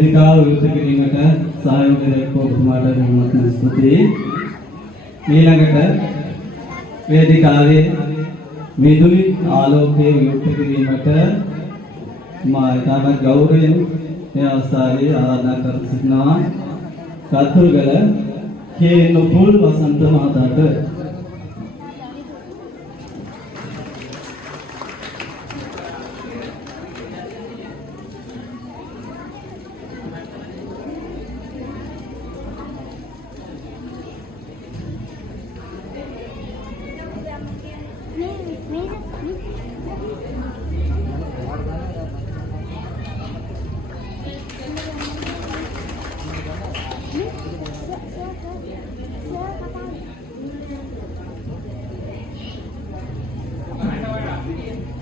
වේදිකාව විවෘත කිරීමට සහයෝගය දක්වපු ඔබතුමාට බොහොමත්ම ස්තුතියි. ඊළඟට වේදිකාවේ විදුලි ආලෝකයේ විවෘත කිරීමට මා ඉතාමත් ගෞරවයෙන් මේ අවස්ථාවේ ආරාධනා කර සිටිනවා කතුරුගල කේ.නුපුල් වසන්ත මහතාට.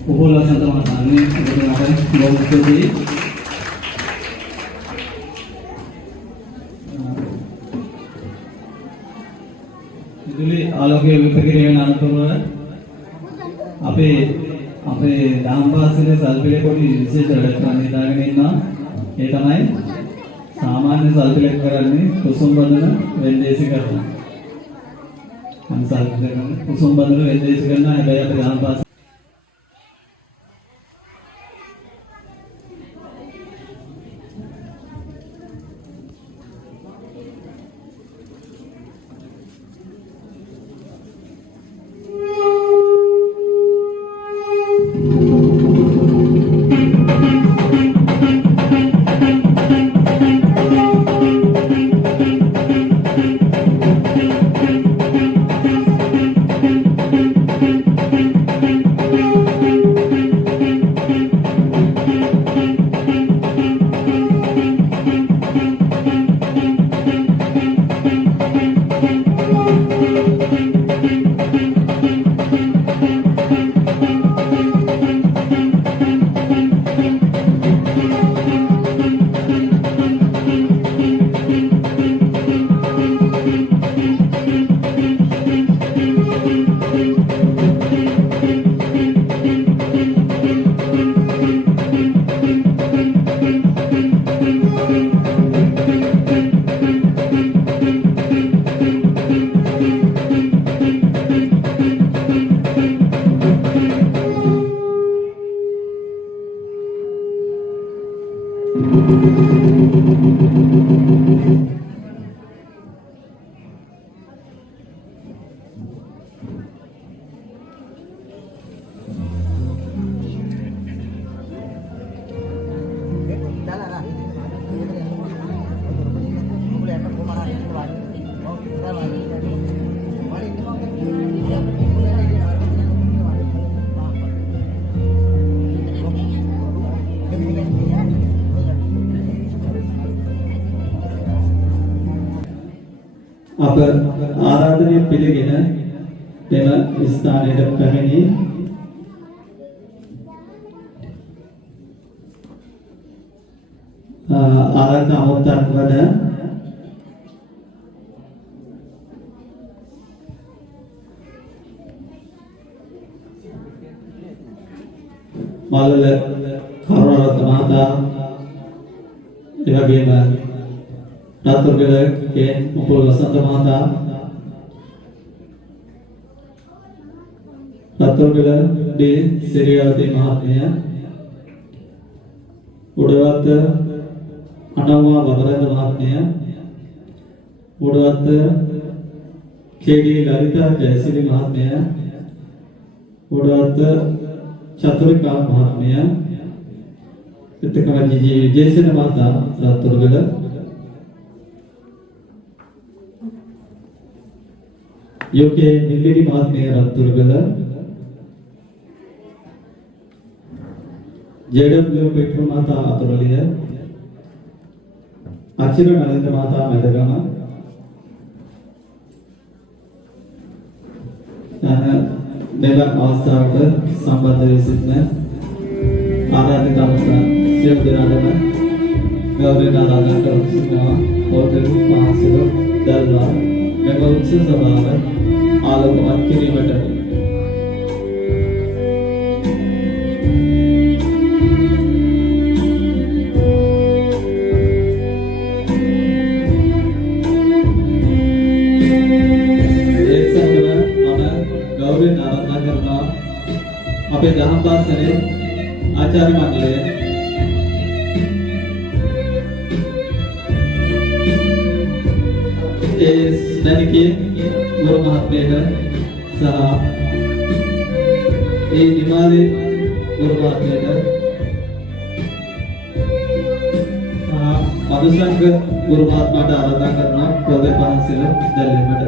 Nupul Wsanta Mahatani ඔබතුමාට බොහොම ස්තුතියි. විදුලි ආලෝකයේ විවෘත කිරීමේ අනතුරුව අපේ දහම් පාසලේ සල්පිලේ පොඩි විශේෂ වැඩක් කරන්න හිතාගෙන ඉන්නවා. ඒ තමයි සාමාන්‍ය සල්පිලේ කරන්නේ කුසුම් බඳුන වෙන්දේසි කරනවා. අන්සල්පිලේ කරන්නේ කුසුම් බඳුන වෙන්දේසි කරනවා. හැබැයි අපේ දහම් පාසලේ අප ආරාධනය පිළිගෙන මෙම ස්ථානයට පැමිණි ආරාධනා අමුත්තන් වන මල්වල කරුණාරත්න මහතා එවැගේම රත්තුරුගල කේ.නුපුල් වසන්ත මහතා රත්තුරුගල डी සිරියවති මහත්මිය උඩවත්ත අනව්වා වරද මහත්මිය උඩවත්ත කේ.ඩී ලලිතා ජයසිරි මහත්මිය උඩවත්ත චතුරිකා මහත්මිය එතකම ජී විජේසේන මහතා රත්තුරුගල योके निल्लिरी महात्मे रत्तुरुगल जेडब्ल्यू पेट्रो माता अतुरलिय अचिर नरेंद्र माता मेदगम मेवा अवस्थाවට සම්බන්ධ වී සිටින ආරාධිත අවස්ථා සියලු දෙනාටම ගෞරවයෙන් ආරාධනා කරමු. සිටිනවා හෝටල් මහසිර දල්වා මෙම උත්සව සභාව ආලෝකමත් කිරීමට අපේ දහම් පාසලේ ආචාර්ය මණ්ඩලය ඒ දැනිකේ ගුරු මහත්මයාට සහ ඒ නිමාලේ ගුරු මහත්මයාට මදුසංග ගුරු මහත්මයාට ආරාධනා කරනවා පොදේ පන්සල දැල්වීමට.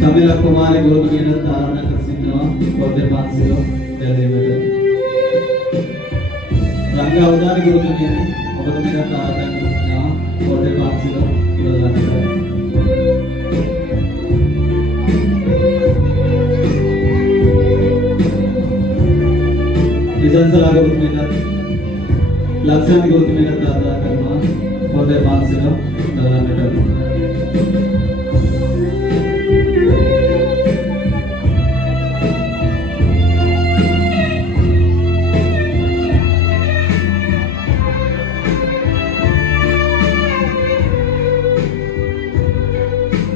Sambil kumari guru kita taruh ke sini, kode pansilo dari mana? Rangga udah di guru kita, kode kita taruh ke sini, kode pansilo dari mana? Desain salah guru kita, laksan guru kita taruh ke mana? Kode pansilo dari mana?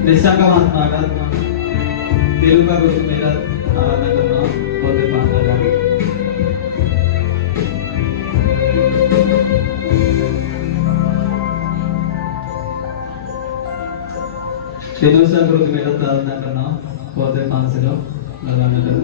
Nisangka masyarakat Tiruka Guru Merat Arana Karna Kode Pansala Tiruka Guru Merat Arana Karna Kode Pansala Arana Karna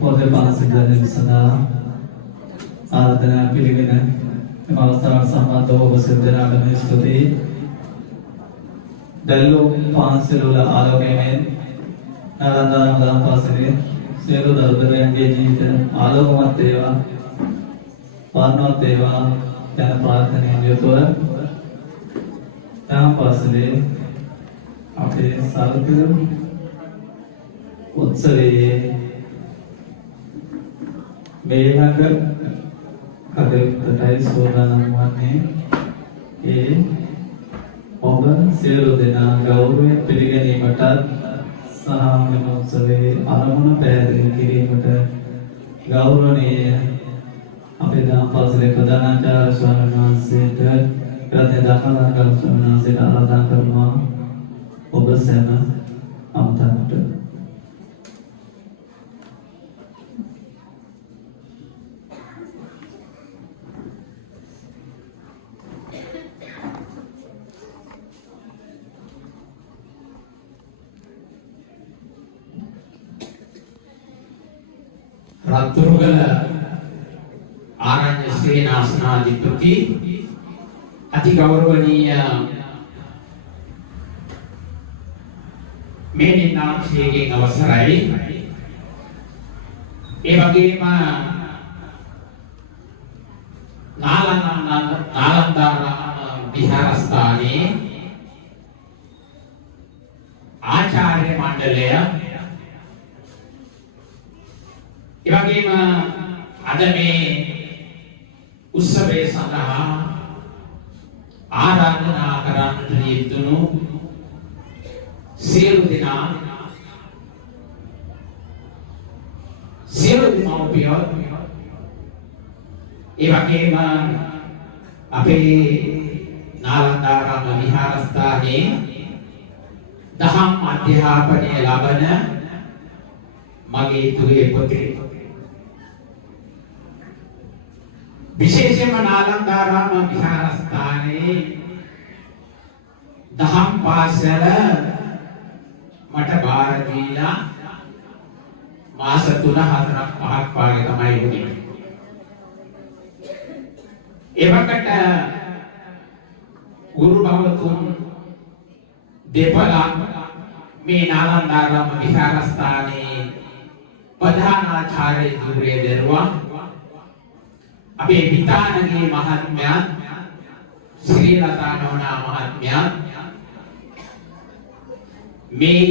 පොදේ පාසලේ සදා ආරාධනා පිළිගෙන එම අවස්ථාවට සම්බන්ධව ඔබ සිද්ධාගම ස්තුතියි. දැල්ලෝ පාසල වල ආලෝකයෙන් ආරාධනා දහම් පාසලේ සියලු දරුදරයන්ගේ ජීවිත ආලෝකමත් වේවා, පාරණවත් වේවා යන ප්‍රාර්ථනාවෙන් යුතුව දහම් පාසලේ අපේ සාර්ථක උත්සවයේ මේහක කටයුත්තටයි සෝදානම් වන්නේ ඒ ඔබ සියලු දෙනා ගෞරවයෙන් පිළිගැනීමටත් සහ මෙම උත්සවයේ අරමුණ පැහැදිලි කිරීමට ගෞරවනීය අපේ දහම් පාසලේ ප්‍රධානාචාර්ය ස්වාමීන් වහන්සේට රත්න දහනගල් ස්වාමීන් වහන්සේට ආරාධනා කරනවා ඔබ සැම අමතන්නට. රත්තුරුගල ආරණ්‍ය සේනාසනාධිපති අති ගෞරවනීය මේනිනාක්ෂයේගෙන් අවසරයි. ඒ වගේම නාලන්දාරාම විහාරස්ථානයේ ආචාර්ය මණ්ඩලය එවැගේම අද මේ උත්සවය සඳහා ආරාධනා කරන්නට යෙදුණු සියලු දෙනා සියලු දෙමාපියෝ එවැගේම අපේ නාලන්දාරාම විහාරස්ථානයේ දහම් අධ්‍යාපනය ලබන මගේ දුවේ පුතේ විශේෂයෙන්ම නාලන්දාරාම විහාරස්ථානයේ දහම් පාසල මට බාර දීලා මාස 3-4ක් 5ක් වාගේ තමයි ඉන්නේ. එවකට ගුරු භවතුන් දෙපළක් මේ නාලන්දාරාම විහාරස්ථානයේ ප්‍රධානාචාර්ය ධුරේ දරුවා අපේ විතානගේ මහත්මයා ශ්‍රී ලතා නෝනා මහත්මයා මේ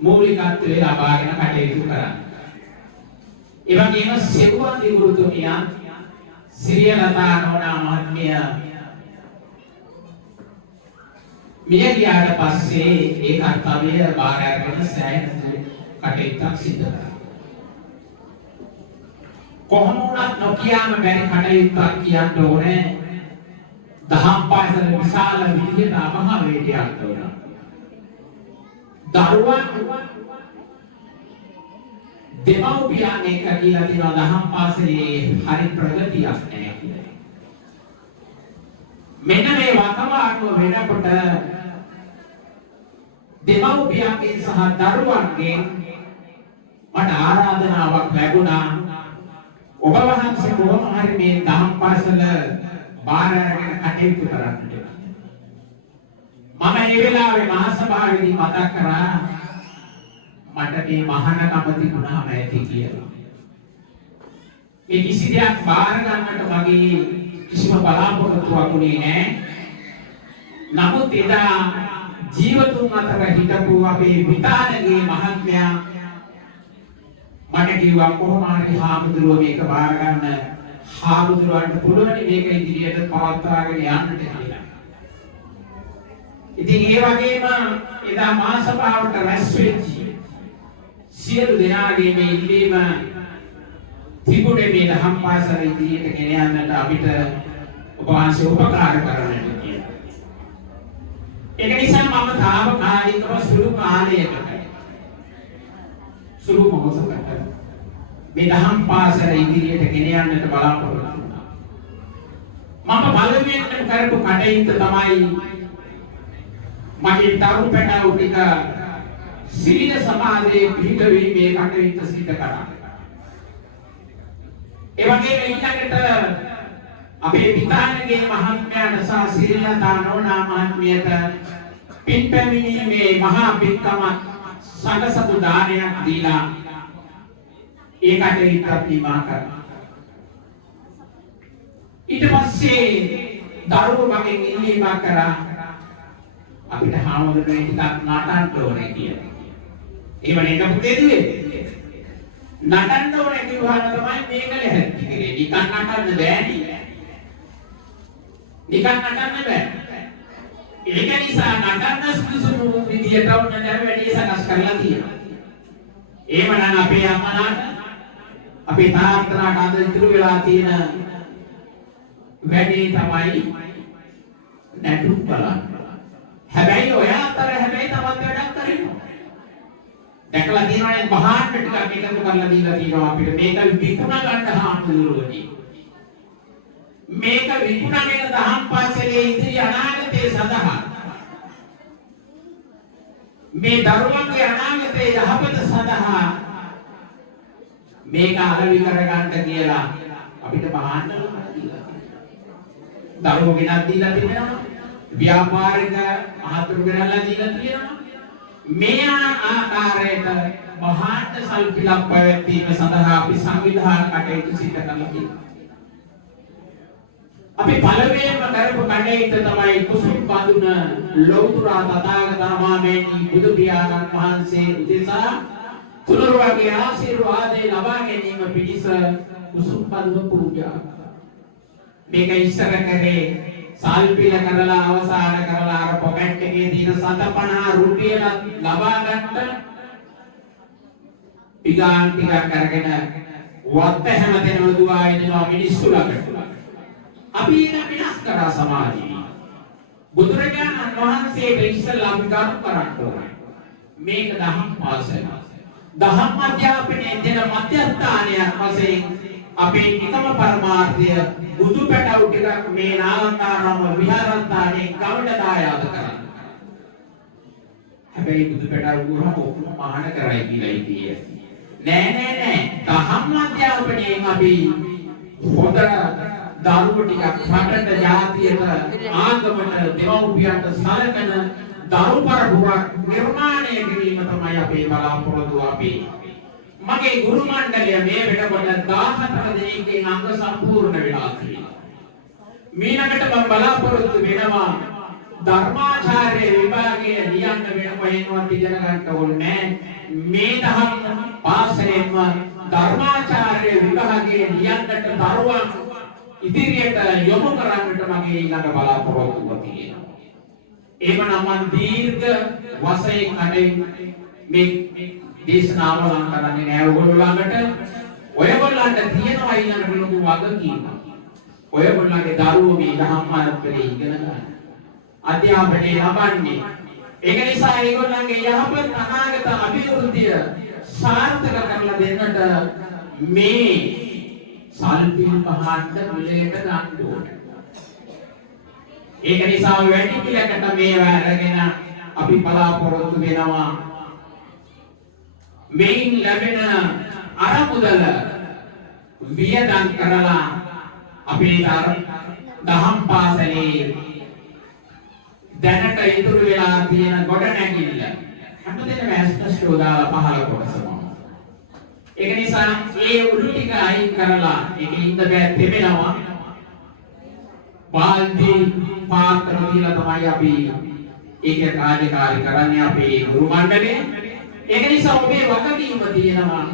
මූලිකත්වයේ ලබාගෙන කටයුතු කරා. ඒ වගේම සෙව්වන්ති ගුරුතුමියා ශ්‍රී ලතා නෝනා මහත්මිය මිය ගියාට පස්සේ ඒ කර්තව්‍ය බාර අරගෙන සෑහෙන කටයුත්තක් සිදු කරා. කොහොම වුණත් නොකියාම බැරි කටයුත්තක් කියන්න ඕනේ. දහම් පාසල විශාල විදිහට අමහා වේදිකාවක් වුණා. දරුවන් දෙමව්පියන් එක්ක කියලා තියෙනවා දහම් පාසලේ හරි ප්‍රගතියක් නැහැ කියලා. මෙන්න මේ වකවානුව වෙනකොට දෙමව්පියන්ගෙන් සහ දරුවන්ගෙන් මට ආරාධනාවක් ලැබුණා. ඔබ වහන්සේ කොහොම හරි මේ දහම් පාසල බාර අරගෙන කටයුතු කරන්න. මම ඒ වෙලාවේ මහසභාවේදී මතක් කරා මට මේ මහානකම තිබුණාම ඇති කියලා. ඒ කිසි දෙයක් බාර ගන්නට මගේ කිසිම බලාපොරොත්තුවක් උනේ නැහැ. නමුත් එදා ජීවතුන් අතර හිටපු අපේ විතානගේ මහත්මයා මට කිව්වා කොහොම හරි හාමුදුරුවෝ මේක බාර ගන්න. හාමුදුරුවන්ට පුළුවන් මේක ඉදිරියට පවත්වාගෙන යන්නට කියලා. ඉතින් ඒ වගේම එදා මාසභාවට රැස් වෙච්ච සියලු දෙනාගේ මේ ඉල්ලීම තිබුණේ මේ දහම් පාසල ඉදිරියට ගෙන යන්නට අපිට ඔබ වහන්සේ උපකාර කරන්නට කියලා. ඒක නිසා මම තාවකාලිකව සුළු කාලයකට සුළු මොහොතකට මේ දහම් පාසල ඉදිරියට ගෙන යන්නට බලාපොරොත්තු වුණා. මම බලවෙන්න කරපු කටයුත්ත තමයි මගේ තරු පැටව ටික සීල සමාධියේ පිහිටවීමේ කටයුත්ත සිදු කරා. ඒ වගේම ඊළඟට අපේ විතානගේ මහත්මයාට සහ ශ්‍රී ලතා නෝනා මහත්මියට පින් පැමිණීමේ මහා පින්කම සංඝසතු දානයක් දීලා ඒ කටයුත්ත නිමා කරා. ඊට පස්සේ දරුවෝ මගෙන් ඉල්ලීමක් කරා අපිට හාමුදුරුවෝ ටිකක් නටන්න ඕනේ කියලා. එහෙම නේද පුතේ දුවේ? නටන්න ඕනේ කිව්වහම තමයි මේක ලැහැත්ති කරේ. නිකන් නටන්න බෑනේ. නිකන් නටන්න බෑ. ඒක නිසා නටන්න සුදුසු විදියට උන්ට වැඩි සකස් කරලා තියෙනවා. එහෙමනම් අපේ අම්මලාට අපේ තාත්තලාට අද ඉතුරු වෙලා තියෙන වැඩේ තමයි නැටුම් බලන්න. හැබැයි ඔය අතර හැබැයි තවත් වැඩක් කරනවා. දැකලා තියෙනවනේ පහාට ටිකක් එකතු කරලා දීලා තියෙනවා අපිට මේක විකුණ ගන්න හාමුදුරුවෝනි. මේක විකුණගෙන දහම් පාසලේ ඉදිරි අනාගතය සඳහා මේ දරුවන්ගේ අනාගතයේ යහපත සඳහා මේක අලෙවි කරගන්න කියලා අපිට පහාට දරුවෝ ගෙනත් දීලා තිබෙනවා. ව්‍යාපාරික මහතුරු ගෙනල්ලා දීලා තියෙනවා. මේ ආකාරයට මහාට සල්පිලක් පැවැත්වීම සඳහා අපි සංවිධාන කටයුතු සිදු කරලා තියෙනවා. අපි පළවෙනිම කරපු කටයුත්ත තමයි කුසුම් බඳුන ලෞතර තථාගතමාමේනි බුදු පියාණන් වහන්සේ උදෙසා තුනුරුවන්ගේ ආශිර්වාදේ ලබා ගැනීම පිණිස කුසුම් බඳුන පූජා. මේක ඉස්සර කරේ සල්පිල කරලා අවසන් කරලා අර පොකට් එකේ තියෙන 750 රුපියල ලබා ගන්න පිගාන් ටිකක් අරගෙන වත්ත හැමතැනම දුවා ඉන්නවා මිනිස්සු ළඟට. අපි ඒක විනාශ කරා සමාජයේ. බුදුරජාණන් වහන්සේට ඉස්සෙල්ලා අපි ගරු කරන්න ඕනේ. මේක දහම් පාසල. දහම් අධ්‍යාපනයේ දෙන මධ්‍යස්ථානයක් වශයෙන් අපේ එකම පරමාර්ථය බුදු පැටව ටිකක් මේ නාලන්දාරාම විහාරස්ථානයේ ගමට දායාද කරන්න. හැබැයි බුදු පෙටා වුණාම ඔක්කොම මහාන කරයි කියලා ඉතියි. නෑ. දහම් අධ්‍යාපනයෙන් අපි හොඳ දරුවෝ ටිකක් රටට ජාතියට ආගමට දෙමව්පියන්ට සලකන දරු පරපුරක් නිර්මාණය කිරීම තමයි අපේ බලාපොරොත්තුව අපි. මගේ ගුරු මණ්ඩලය මේ වෙනකොට 14 දෙනෙක්ගෙන් අංග සම්පූර්ණ වෙලා තියෙනවා. මීනකට මම බලාපොරොත්තු වෙනවා ධර්මාචාර්ය විභාගයේ ලියන්න වෙන කොහෙන්වත් ඉගෙන ගන්න ඕනේ මේ දහම් පාසලෙන්ම ධර්මාචාර්ය විභාගයේ ලියන්නට දරුවන් ඉදිරියට යොමු කරන්නට මගේ ඊළඟ බලාපොරොත්තුව තියෙනවා. එමනම් මම දීර්ඝ වශයෙන් අනේ මේ දේශනාව ලං කරන්නේ නෑ ඔයගොල්ලන්ට. ඔයගොල්ලන්ට තියෙනවා ඊළඟට ලොකු වගකීමක්. ඔයගොල්ලන්ගේ දරුවෝ මේ දහම් මාර්ගයේ ඉගෙන ගන්න. අධ්‍යාපනය ලබන්නේ. ඒක නිසා ඒගොල්ලන්ගේ යහපත් අනාගත අභිවෘද්ධිය සාර්ථක කරලා දෙන්නට මේ සල්පිල් පහන්න මුලයට ගන්න ඕනේ. ඒක නිසා වැඩි පිළකට මේවා අරගෙන අපි බලාපොරොත්තු වෙනවා මේන් ලැබෙන අරමුදල වියදම් කරලා අපේ දහම් පාසලේ දැනට ඉතුරු වෙලා තියෙන ගොඩනැගිල්ල හැමදේම ඇස්ට්‍රෝ දාලා පහළ කොටසම. ඒක නිසා ඒ උළු ටික අයින් කරලා ඒකේ ඉඳ බෑ තෙමෙනවා. බාල්දි පාත්‍ර දීලා තමයි අපි ඒක කාර්යකාරී කරන්නේ අපේ ගුරු මණ්ඩලය. ඒක නිසා ඔබේ වගකීම තියෙනවා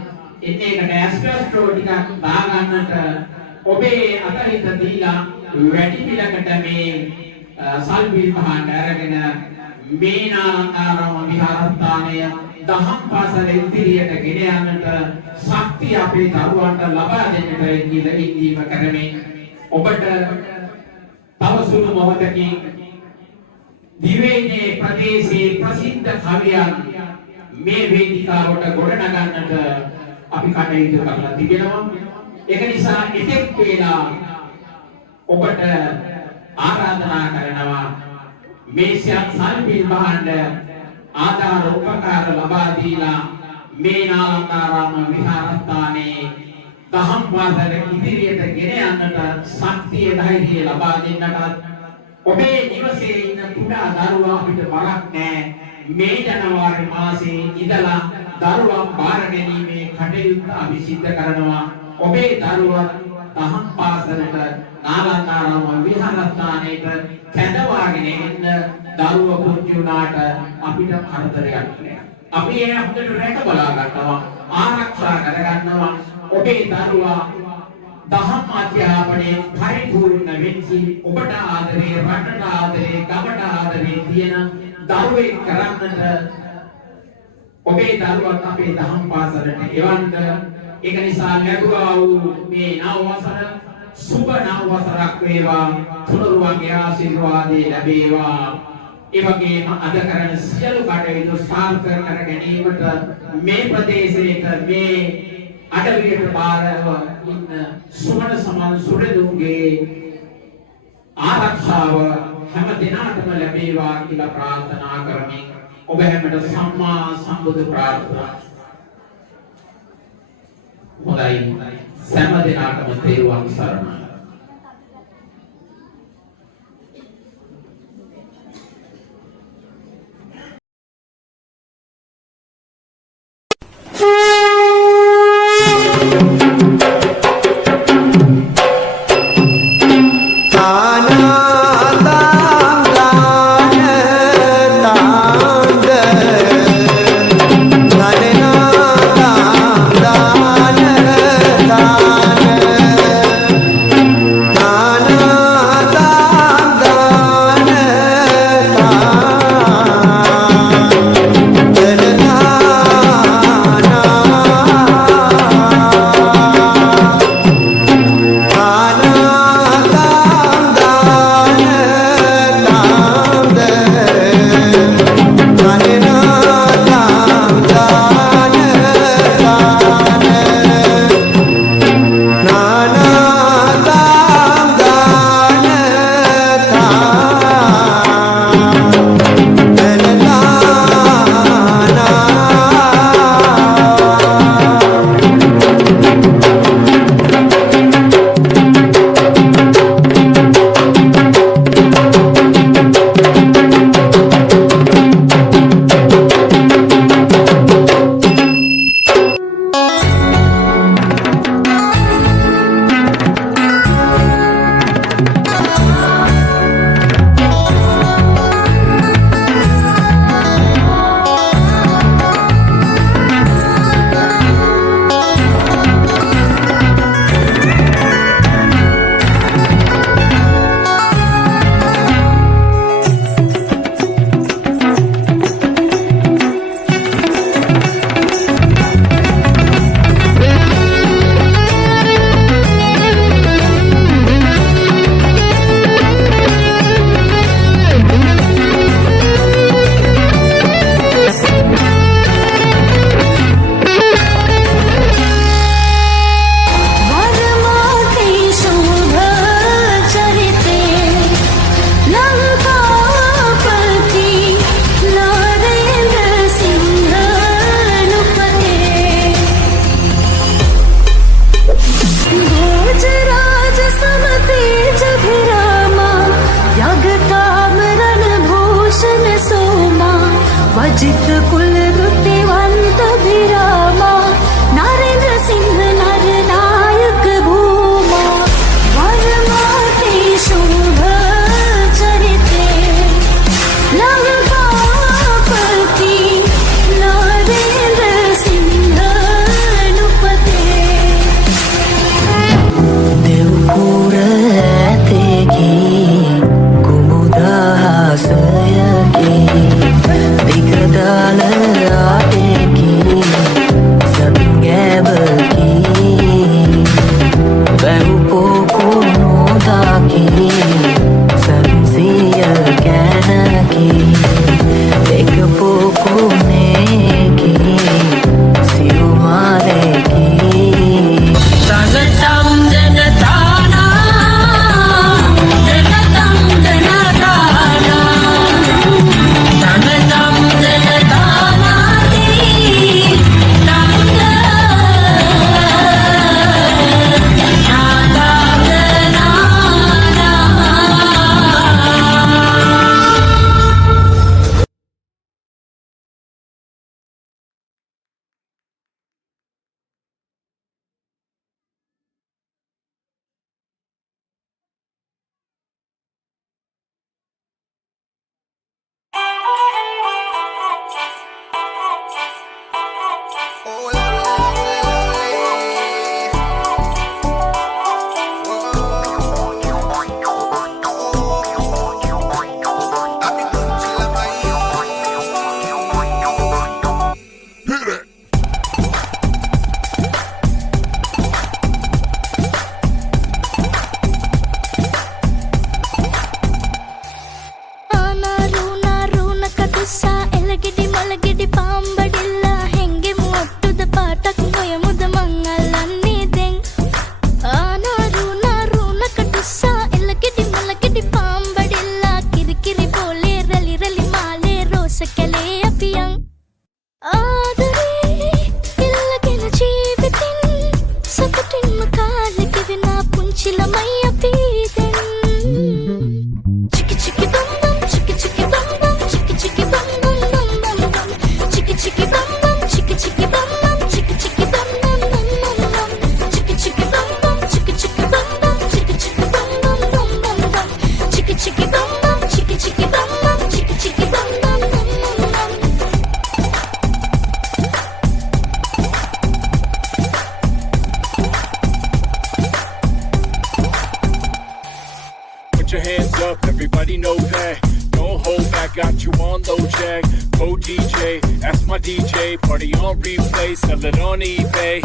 එන්නේ එකට ඇස්ට්‍රෝ ටිකක් දාගන්නට ඔබේ අතහිත දීලා වැඩි පිළකට මේ සල්පිල් පහන් අරගෙන මේ නාලන්දාරාම විහාරස්ථානය දහම් පාසල ඉදිරියට ගෙන යන්නට ශක්තිය අපේ දරුවන්ට ලබා දෙන්නට කියලා ඉල්ලීම කරමින් ඔබට තව සුළු මොහොතකින් දිවයිනේ ප්‍රදේශයේ ප්‍රසිද්ධ කවියන් මේ වේදිකාවට ගොඩනගන්නට අපි කටයුතු කරලා තිබෙනවා. ඒක නිසා එතෙක් වේලා ඔබට ආරාධනා කරනවා මේ සල්පිල් පහන්න ආධාර උපකාර ලබා දීලා මේ නාලන්දාරාම විහාරස්ථානයේ දහම් පාසල ඉදිරියට ගෙන යන්නට ශක්තිය ධෛර්යය ලබා දෙන්නට ඔබේ නිවසේ ඉන්න කුඩා දරුවා අපිට බලක් නැහැ. මේ ජනවාරි මාසයේ ඉඳලා දරුවා බාර ගැනීමේ කටයුත්ත අපි සිද්ධ කරනවා. ඔබේ දරුවා දහම් පාසලට නාලන්දාරාම විහාරස්ථානයට කැඳවාගෙන එන්න දරුවා පුංචි උනාට අපිට කරදරයක් නෑ. අපි ඒ හොඳට රැක බලා ගන්නවා, ආරක්ෂා කර ගන්නවා. ඔබේ දරුවා දහම් අධ්‍යාපනයේ පරිපූර්ණ වෙච්චි ඔබට ආදරේ, රටට ආදරේ, ගමට ආදරේ තියෙන දරුවෙක් කරන්නට ඔබේ දරුවත් අපේ දහම් පාසලට එවන්න. ඒක නිසා ලැබුවා වූ මේ නව වසර සුබ නව වසරක් වේවා. තුනුරුවන්ගේ ආශිර්වාදේ ලැබේවා. ඒ වගේම අද කරන සියලු කටයුතු සාර්ථක කර ගැනීමට මේ ප්‍රදේශයේට මේ අඩවියට බාරව ඉන්න සුමන සමාන සුරදුන්ගේ ආරක්ෂාව හැම දිනකටම ලැබේවා කියලා ප්‍රාර්ථනා කරමින් ඔබ හැමට සම්මා සම්බුදු ප්‍රාර්ථනා. හොඳයි සෑම දිනකටම තේරුවන් සරණයි. put your hands up, everybody know that. Don't hold back, got you on low jack. Go DJ, ask my DJ. Party on replay, sell it on eBay.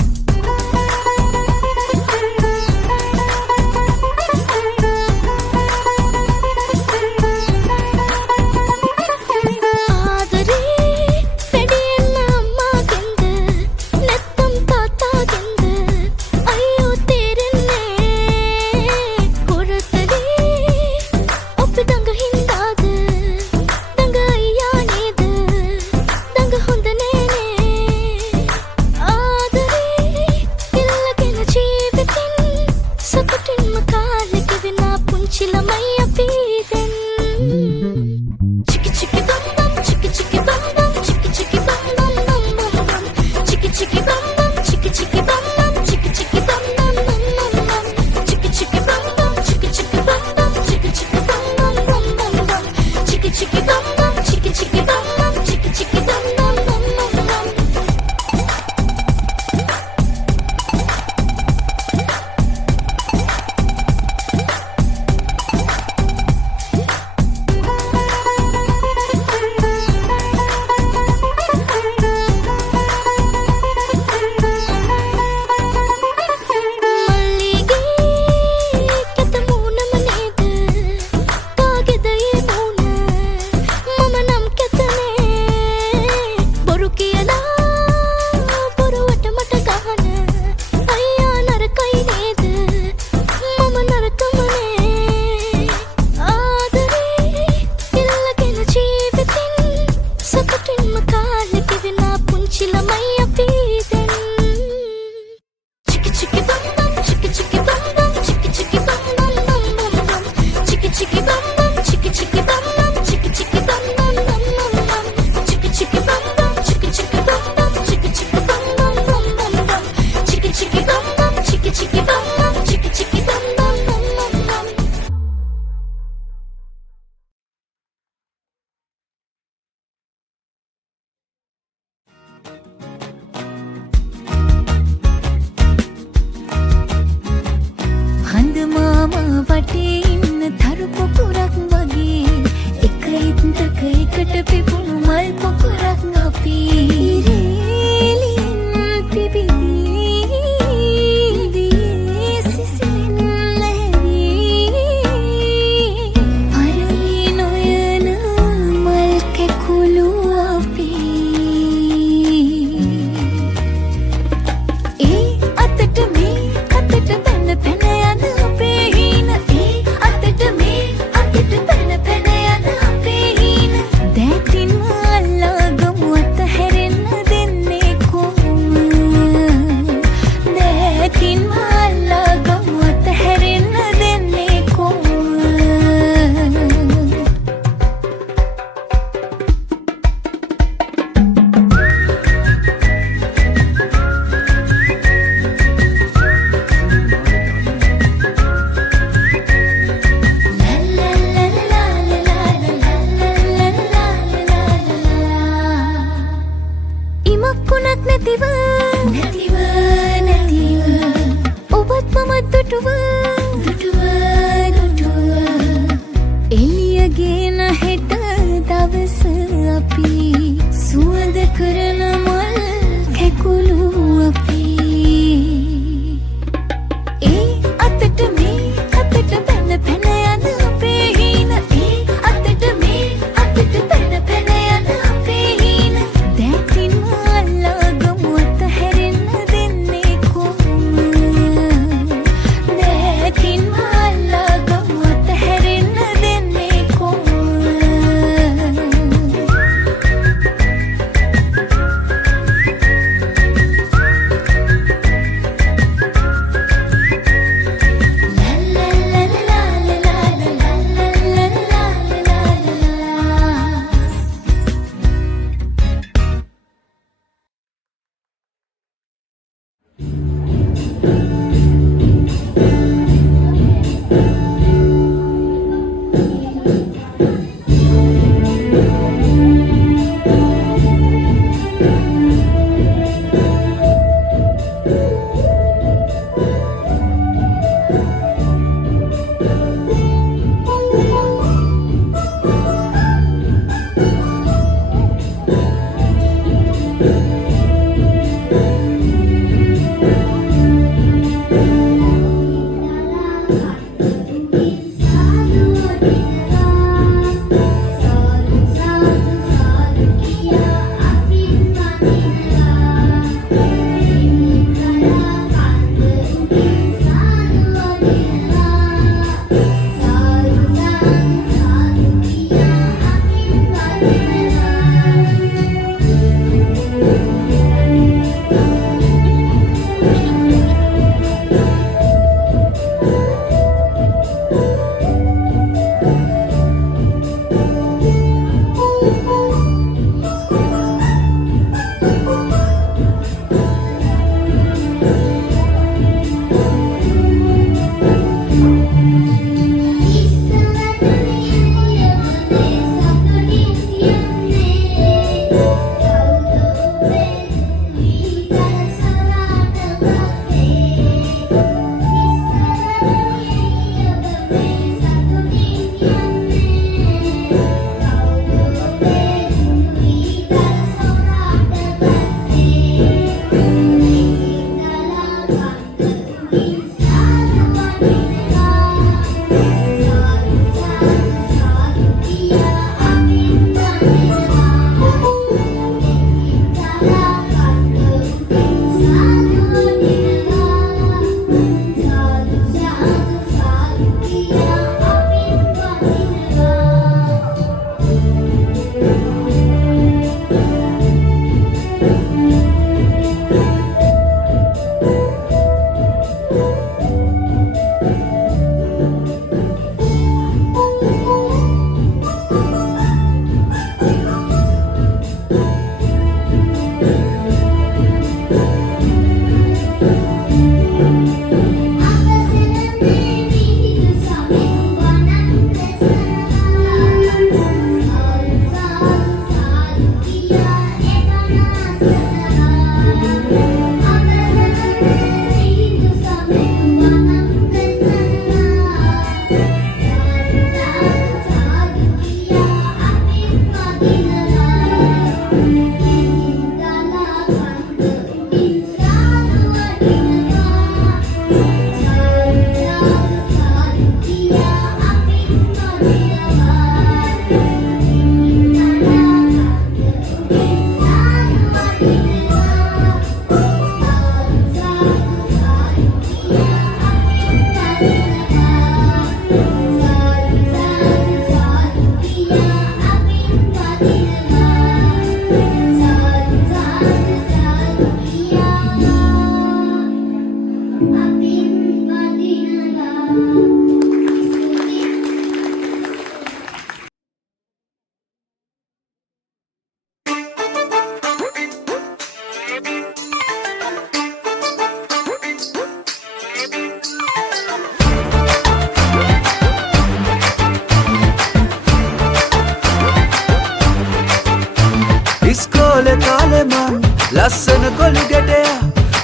ලස්සන කොළු ගැටයා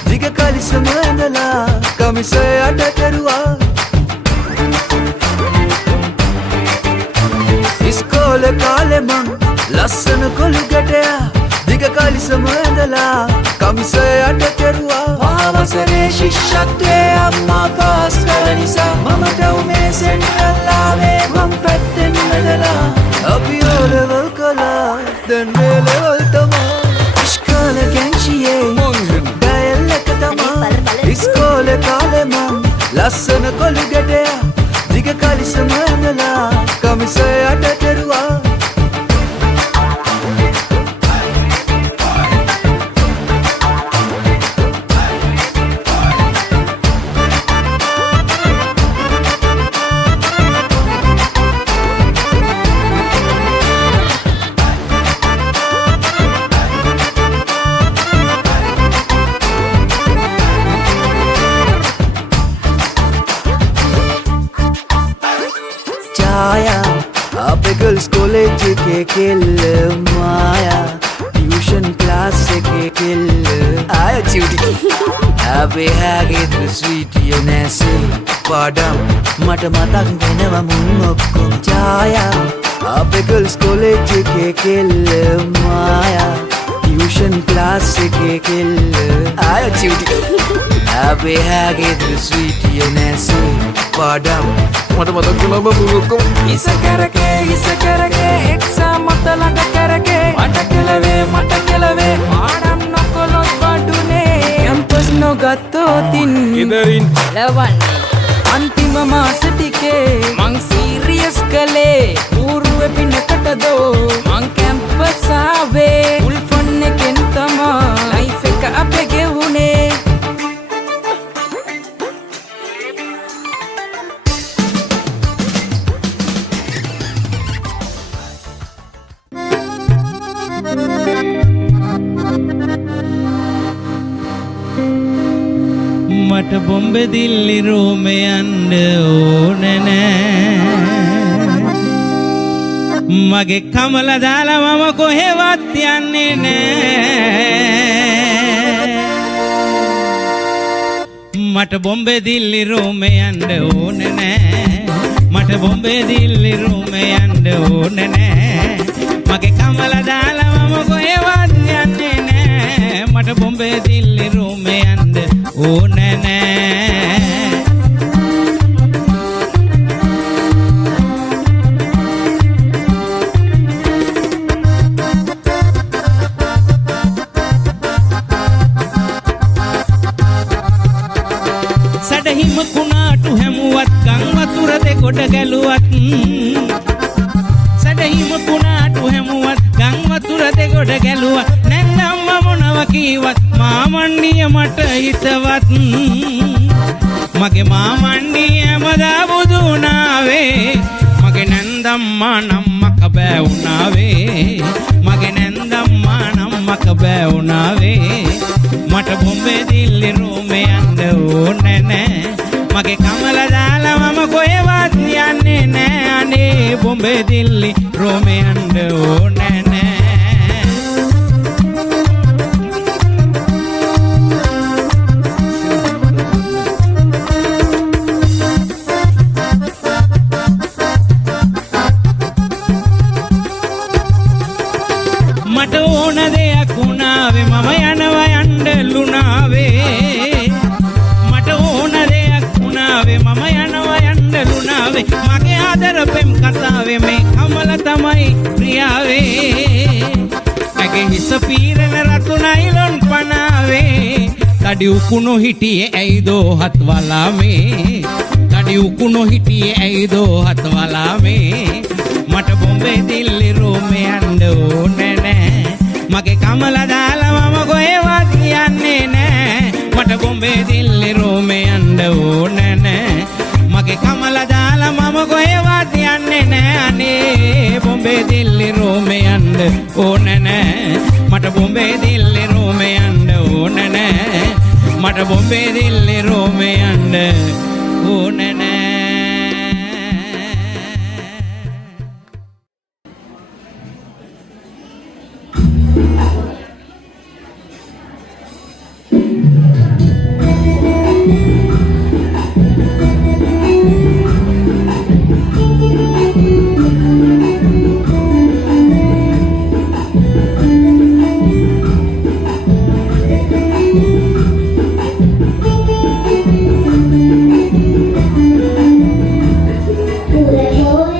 දිග කලිසම ඇඳලා කමිසය අට කෙරුවා ඉස්කෝලේ කාලේ මං ලස්සන කොළු ගැටයා දිග කලිසම ඇඳලා කමිසය අට කෙරුවා ආවසරේ ශිෂ්‍යත්වයේ අම්මා පාස් කළ නිසා මම ටවුමේ සෙන්ට්‍රල් ආවේ මං පැත්තෙන් වැදලා අපි ඕලෙවල් කළා දැන් මේ ලෙවල් තමා ඉස්කෝලේ ගැන්චියේ ඩයල් එක තමා ඉස්කෝලේ කාලේ මං ලස්සන කොළු ගැටයා දිග කලිසම ඇඳලා කමිසය අට කෙරුවා गर्ल्स कॉलेज के किल माया ट्यूशन क्लास के किल आया चूड़ी अबे हागे तो स्वीट यो नैसे पाडम मट मतक देनवा मुन्नोक्को छाया अबे गर्ल्स कॉलेज के किल माया ट्यूशन क्लास के किल आया चूड़ी अबे हागे तो स्वीट यो नैसे पाडम मट मतक देनवा मुन्नोक्को इस करके एग्जाम मत लगा करके मट केलवे आडम नकोलो बडुने कैंपस नो गतो दिन इधरिन लवන්නේ अंतिम मास टिके මං සීරියස් කලේ ඌරුවේ පිනකටදෝ මං කැම්පස් ආවේ ෆුල් ෆන් එකෙන් තමා ලයිෆ් එක අපේ ගෙවුනේ මට බොම්බේ දිල්ලි රෝමේ යන්න ඕනේ නෑ මගේ කමල දාලා මම කොහෙවත් යන්නේ නෑ මට බොම්බේ දිල්ලි රෝමේ යන්න ඕනේ නෑ මට බොම්බේ දිල්ලි රෝමේ යන්න ඕනේ නෑ මගේ කමල දාලා මම කොහෙවත් යන්නේ නෑ මට බොම්බේ දිල්ලි රෝමේ යන්න ඕනේ නෑ සැඩහිම කුණාටු හැමුවත් ගම් වතුර දෙගොඩ ගැලුවත් සැඩහිම කුණාටු හැමුවත් ගම් වතුර දෙගොඩ ගැලුවත් නැන්දම්ම මොනව කීවත් මාමණ්ඩිය මට හිතවත් මගේ මාමණ්ඩිය හැමදා බුදු වුණාවේ මගේ නැන්දම්මා නම්මක බෑ වුණාවේ මගේ නැන්දම්මා නම්මක බෑ වුණාවේ මට බොම්බේ දිල්ලි රෝමේ යන්න ඕනේ නෑ මගේ කමල දාලා මම කොහෙවත් යන්නේ නෑ අනේ බොම්බේ දිල්ලි රෝමේ යන්න ඕනේ නෑ මට ඕන දෙයක් වුණාවේ මම යනවා යන්න ලුණාවේ මට ඕන දෙයක් වුණාවේ මම යනවා යන්න ලුණාවේ මගේ ආදර පෙම් කතාවේ මේ කමල තමයි ප්‍රියාවේ මගේ හිස පීරන රතු නයිලොන් පනාවේ තඩි උකුණු හිටියේ ඇයිදෝ හත් වලාමේ තඩි උකුණු හිටියේ ඇයිදෝ හත් වලාමේ මට බොම්බේ දිල්ලි රෝමේ යන්න ඕනේ නෑ මගේ කමල දාලා මම කොහෙවත් යන්නේ නෑ මට බොම්බේ දිල්ලි රෝමේ යන්න ඕනේ නෑ මගේ කමල දාලා මම කොහෙවත් යන්නේ නෑ අනේ බොම්බේ දිල්ලි රෝමේ යන්න ඕනේ නෑ මට බොම්බේ දිල්ලි රෝමේ යන්න ඕනේ නෑ මට බොම්බේ දිල්ලි රෝමේ යන්න ඕනේ නෑ Yeah.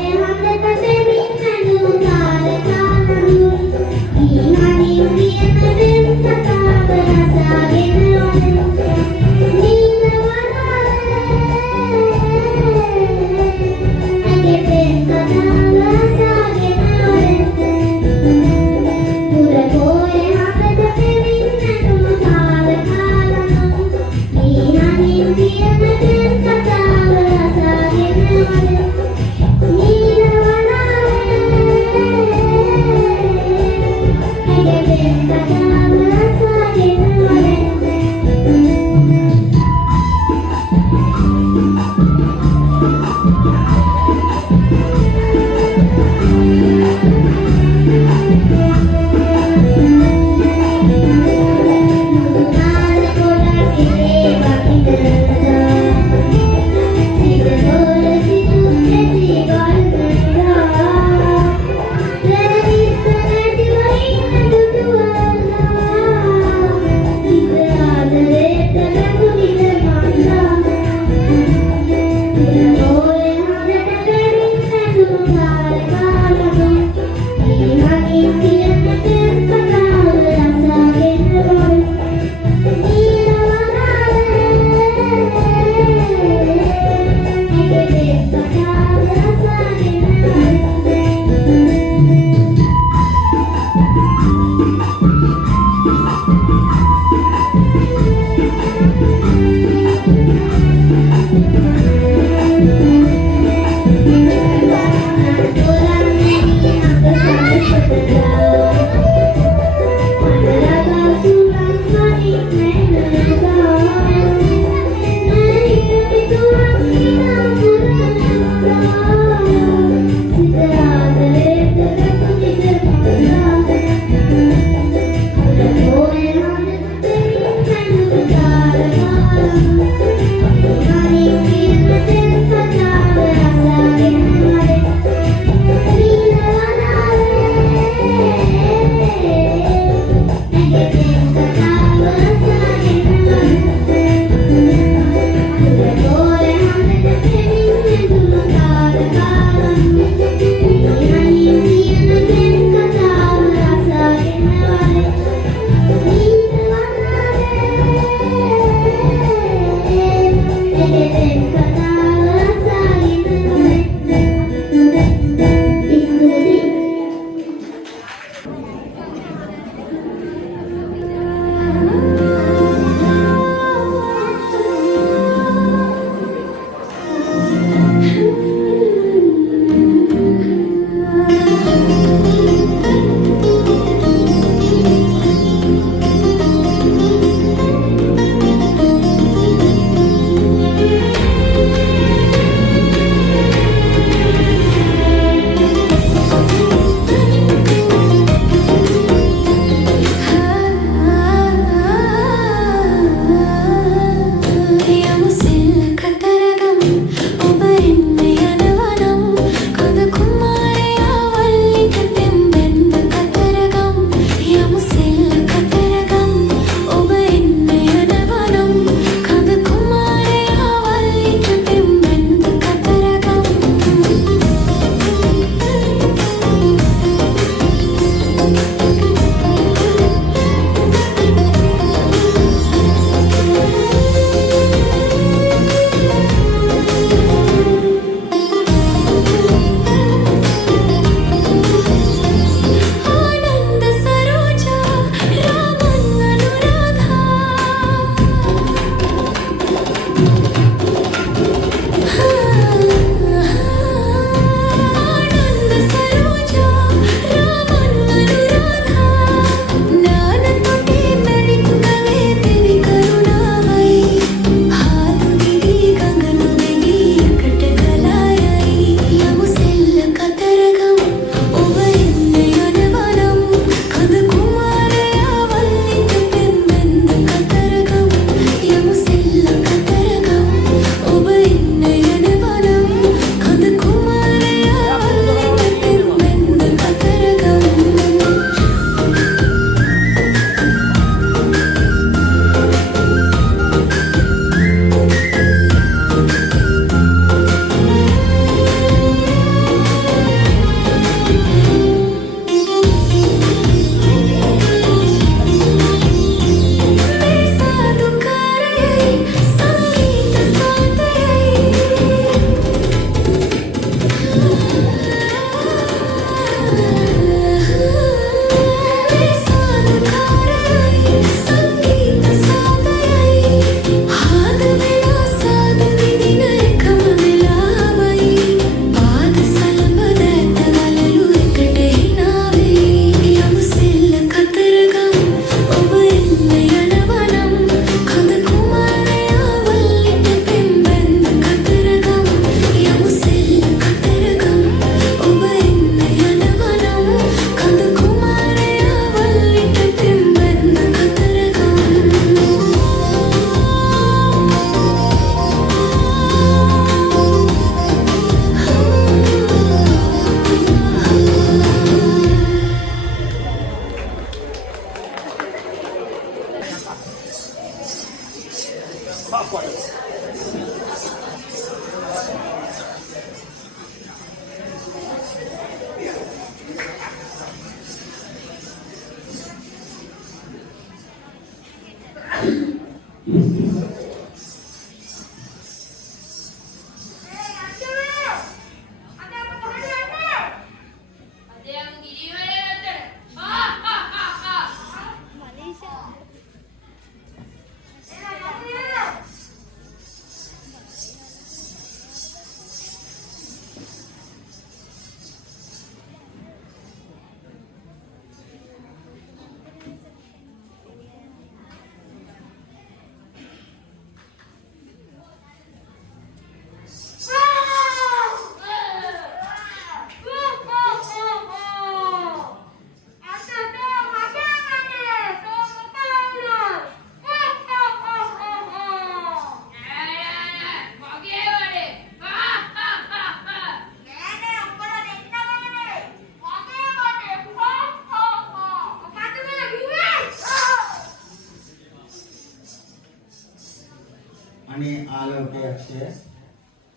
අවශ්‍ය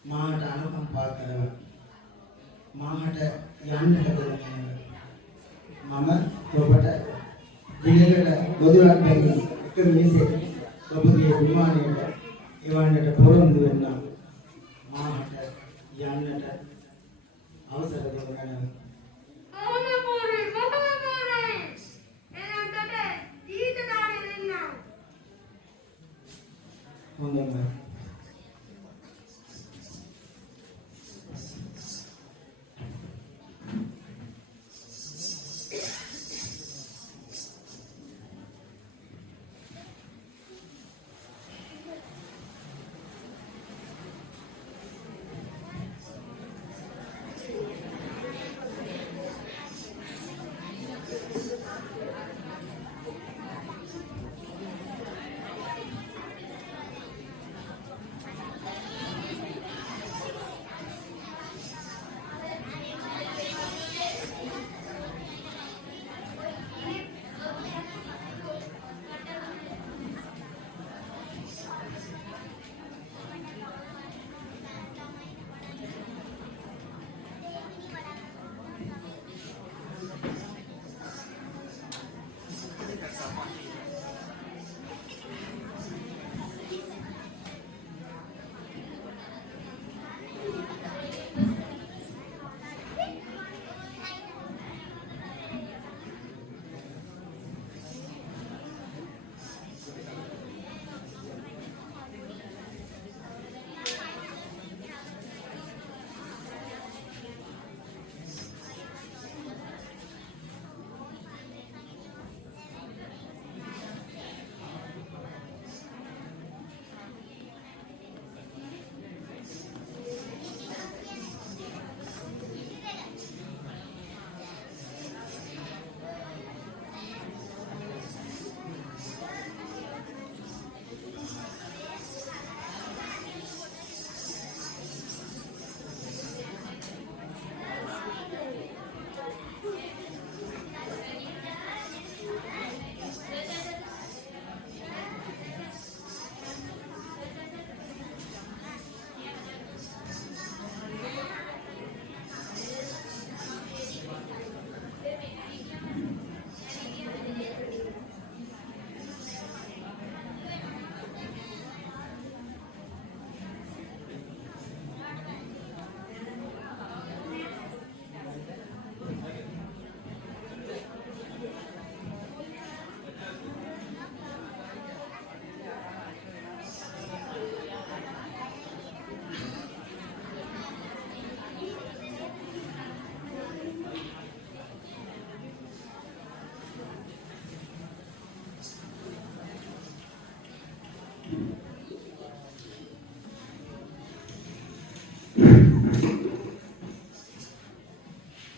මාට අනුකම්පා කරව මාට යන්න හදන මම ඔබට දිනකට බොදුරක් බැගින් එක මිනිසෙක් ඔබගේ විමානයට එවන්නට පොරොන්දු වෙන්න මාට යන්නට අවසර දෙන්න. හොඳයි.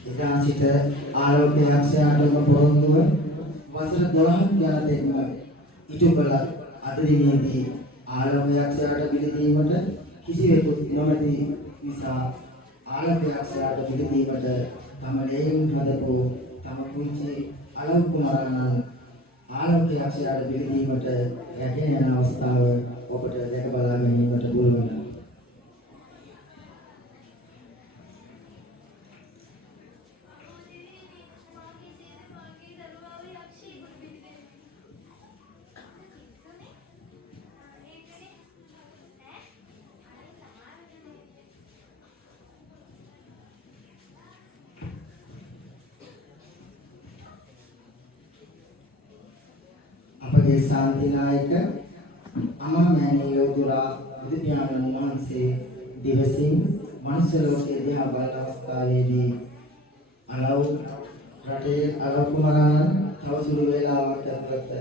එදා සිට ආලෝකයේ අක්ෂයාටම පොරොන්දුව වසර 12ක් යනතෙක්ම ඉටු කළ අද දිනේදී ආලෝකයේ අක්ෂයාට පිළිදීමට කිසිවෙකුත් නොමැති නිසා ආලෝකයේ අක්ෂයාට පිළිදීමට තම ලේන් හදපු තම කුංචි අලං කුමාරණන් ආලෝකයේ අක්ෂයාට පිළිදීමට රැගෙන යන අවස්ථාව ඔබට දැක බලා ගැනීමට පුළුවන්. අපගේ ශාන්තිනායක අමාමෑණී ලෝතුරා බුදු පියාණන් වහන්සේ දිවසින් මනුෂ්‍ය ලෝකයේ දිහා බලන අවස්ථාවේදී අලව් රටේ අලව් කුමාරයන් තවසුළු වේලාවක් ඇතුළත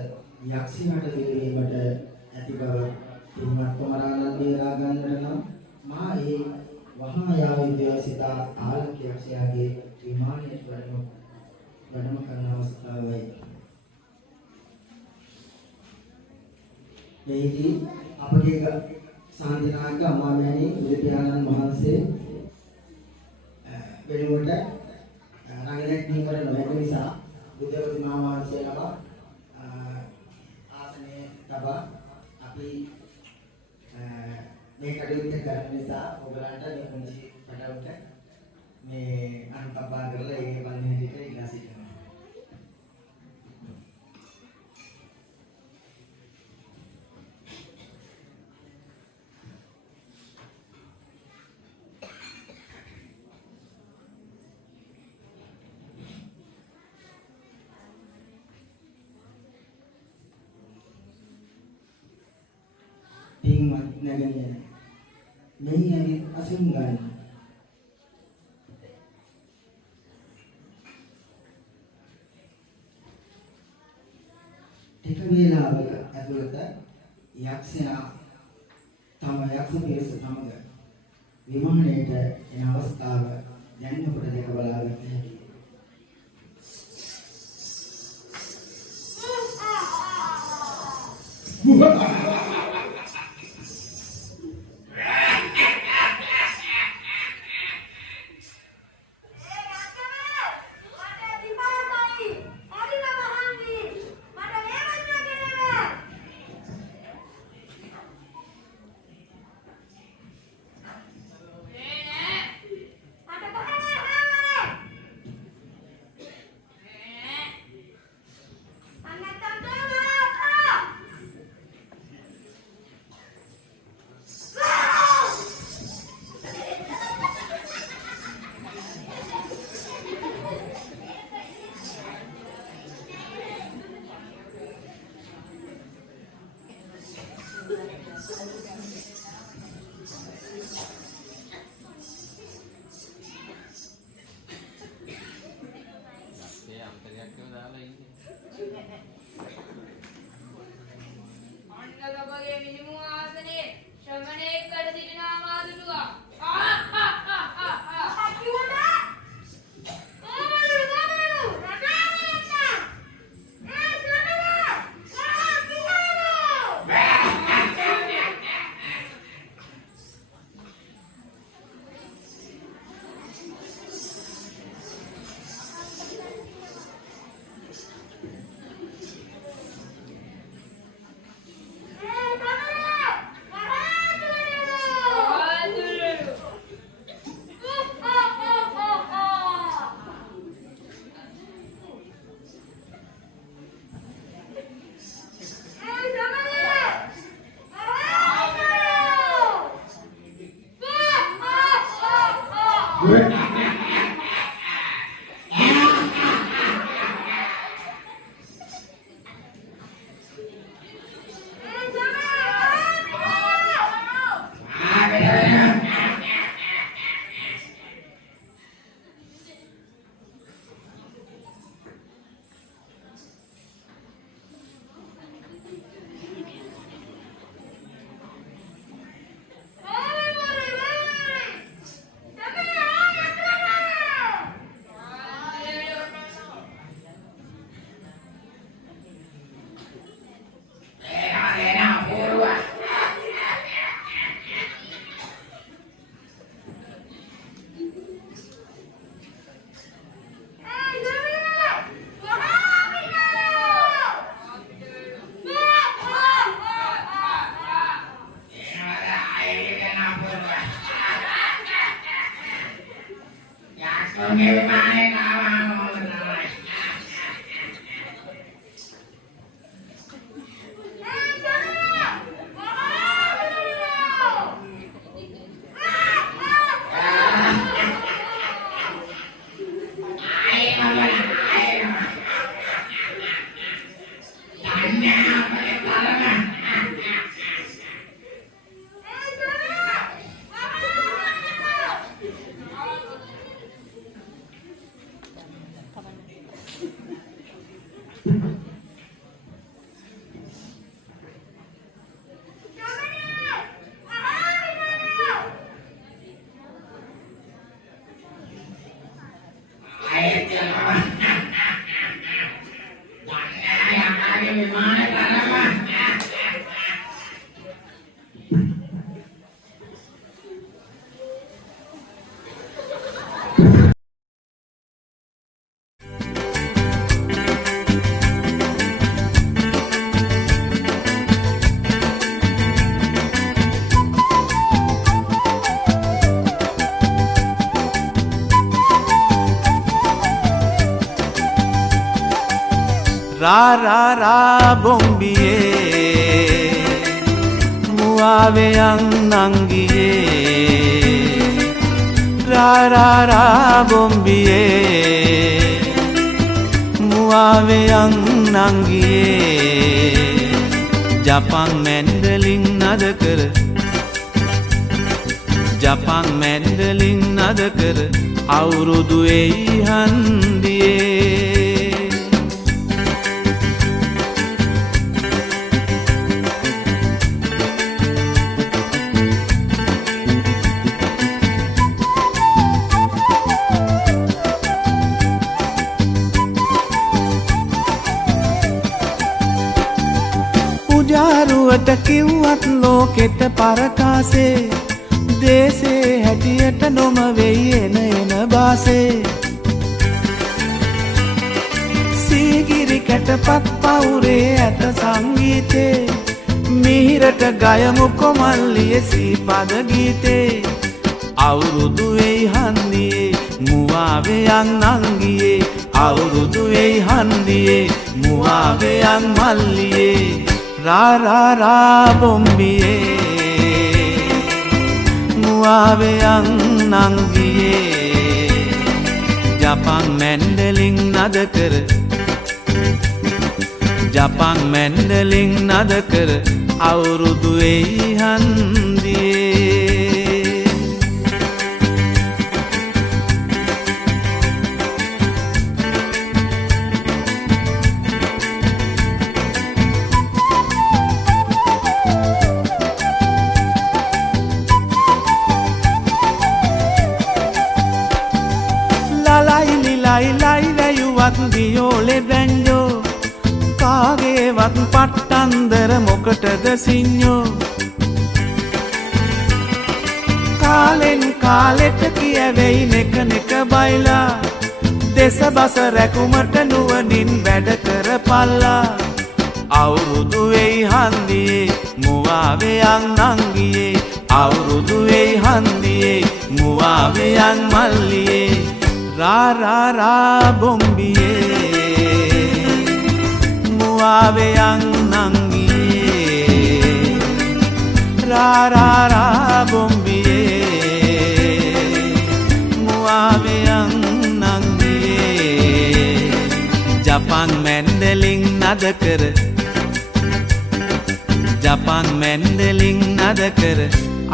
යක්ෂයාට පිළිවීමට ඇති බව පින්වත් කුමාරයන් බේරා ගන්නට නම් මා ඒ වහා යා යුතුය සිතා ආලෝක යක්ෂයාගේ විමානයට වැඩම කරන අවස්ථාවයි. එහිදී අපගේ ශාන්තිනායක අමාමෑණී බුදු පියාණන් වහන්සේ වෙනුවට රංගනැග්නීමට නොහැකි නිසා බුද්ධ ප්‍රතිමා වහන්සේලම ආසනයේ තබා අපි මේ කටයුත්ත කරන නිසා ඔයගලන්ට මේ පුංචි පැටවුන්ට මේ අනුකම්පා කරලා ඒ පළවෙනි විදිහට ඉල්ලා සිටිනවා. පින්වත් නැගණිය මෙහි ඇවිත් අසුන් ගන්න. ටික වේලාවක ඇතුළත යක්ෂයා තම යක්ෂ පිරිස සමග විමානයට එන අවස්ථාව දැන් අපට දැක බලාගන්න හැකියි. ඔබගේ මිනිමු ආසනයේ ශ්‍රමණයෙක් වැඩ සිටිනා මාදුලුවා. රාරාරා බොම්බියේ මුවාවෙයන් නංගියේ රාරාරා බොම්බියේ මුවාවෙයන් නංගියේ ජපන් මැන්ඩලින් නද කර ජපන් මැන්ඩලින් නද කර අවුරුදු එයි හන්දියේ පුජාරුවට කිව්වත් ලෝකෙට පරකාසේ දේසේ හැටියට නොම වෙයි එන බාසේ සීගිරි කැටපත් පවුරේ ඇත සංගීතේ මිහිරට ගයමු කොමල්ලිය සීපද ගීතේ අවුරුදු වෙයි හන්දියේ මුවාවෙයන් නංගියේ අවුරුදු වෙයි හන්දියේ මුවාවෙයන් මල්ලියේ රාරාරා බොම්බියේ මුවාවෙයන් නංගියේ ජපන් මැන්ඩලින් නද කර ජපන් මැන්ඩලින් නද කර අවුරුදු එයි හන්දියේ ලයිලයිලයිලයුවත් වියෝලෙ බැන්ඩෝ කාගේවත් පට්ටන්දර මොකටද සිං්ඥෝ කාලෙන් කාලෙට කියවෙයි නෙක නෙක බයිලා දෙස බස රැකුමට නුවනින් වැඩ කර පල්ලා අවුරුදු වෙයි හන්දියේ මුවාවෙයන් නංගියේ අවුරුදු වෙයි හන්දියේ මුවාවෙයන් මල්ලියේ රාරාරා බොම්බියේ මුවාවෙයන් නංගියේ රාරාරා බොම්බියේ මුවාවෙයන් නංගියේ ජපන් මැන්ඩලින් නද කර ජපන් මැන්ඩලින් නද කර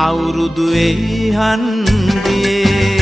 අවුරුදු එයි හන්දියේ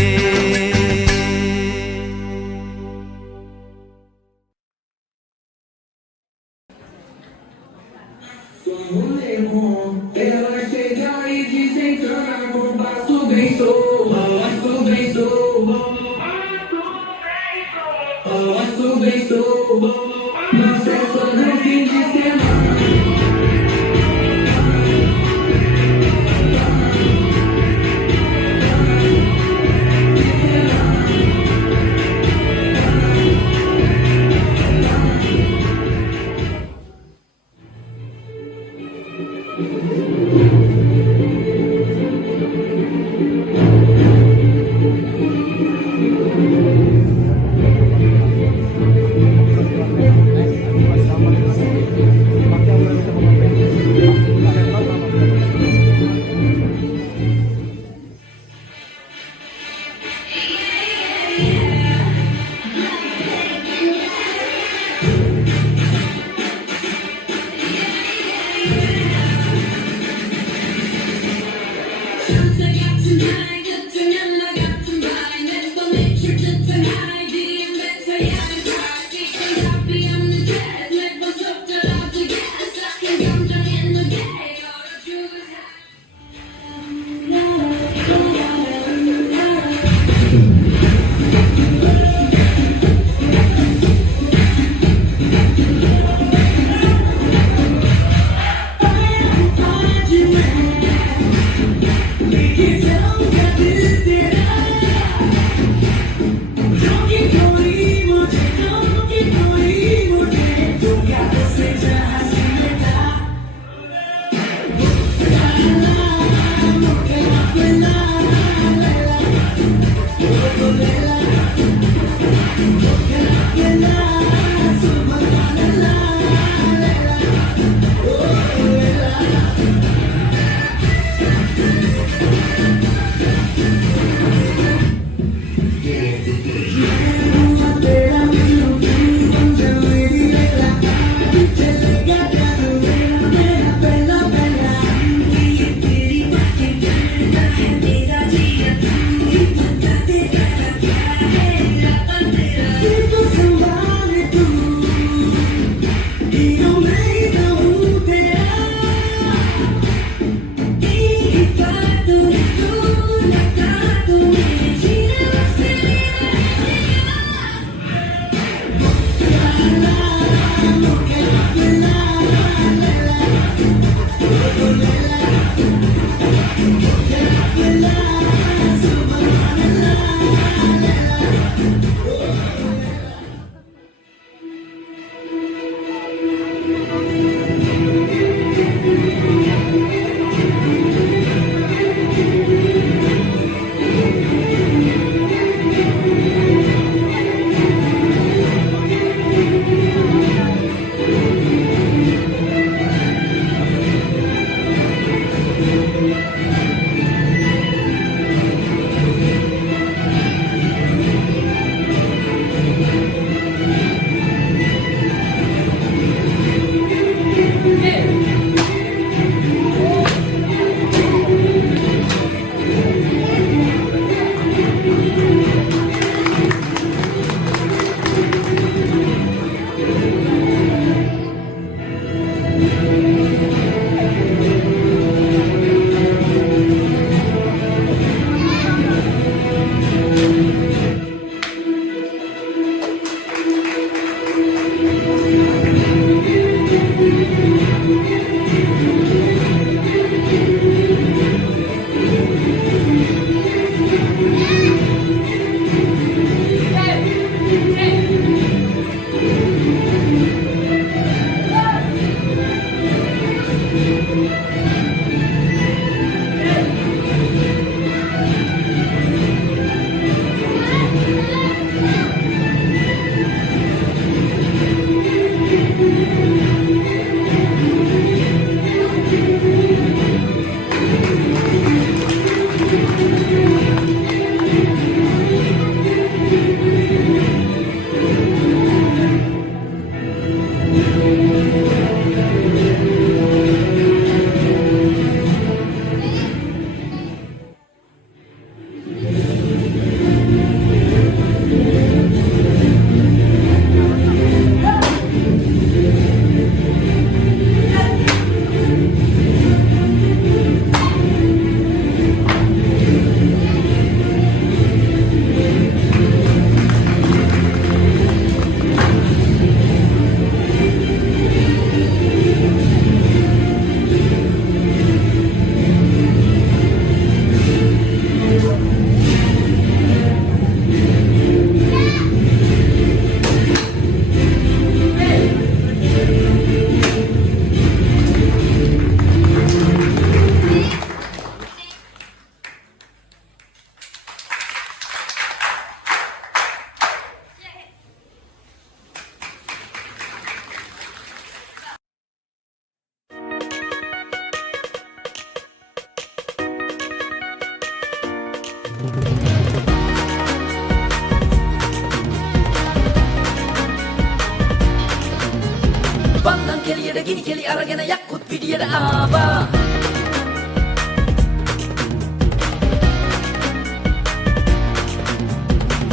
කෙලියට ගිනි කෙලි අරගෙන යක්කුත් පිටියට ආවා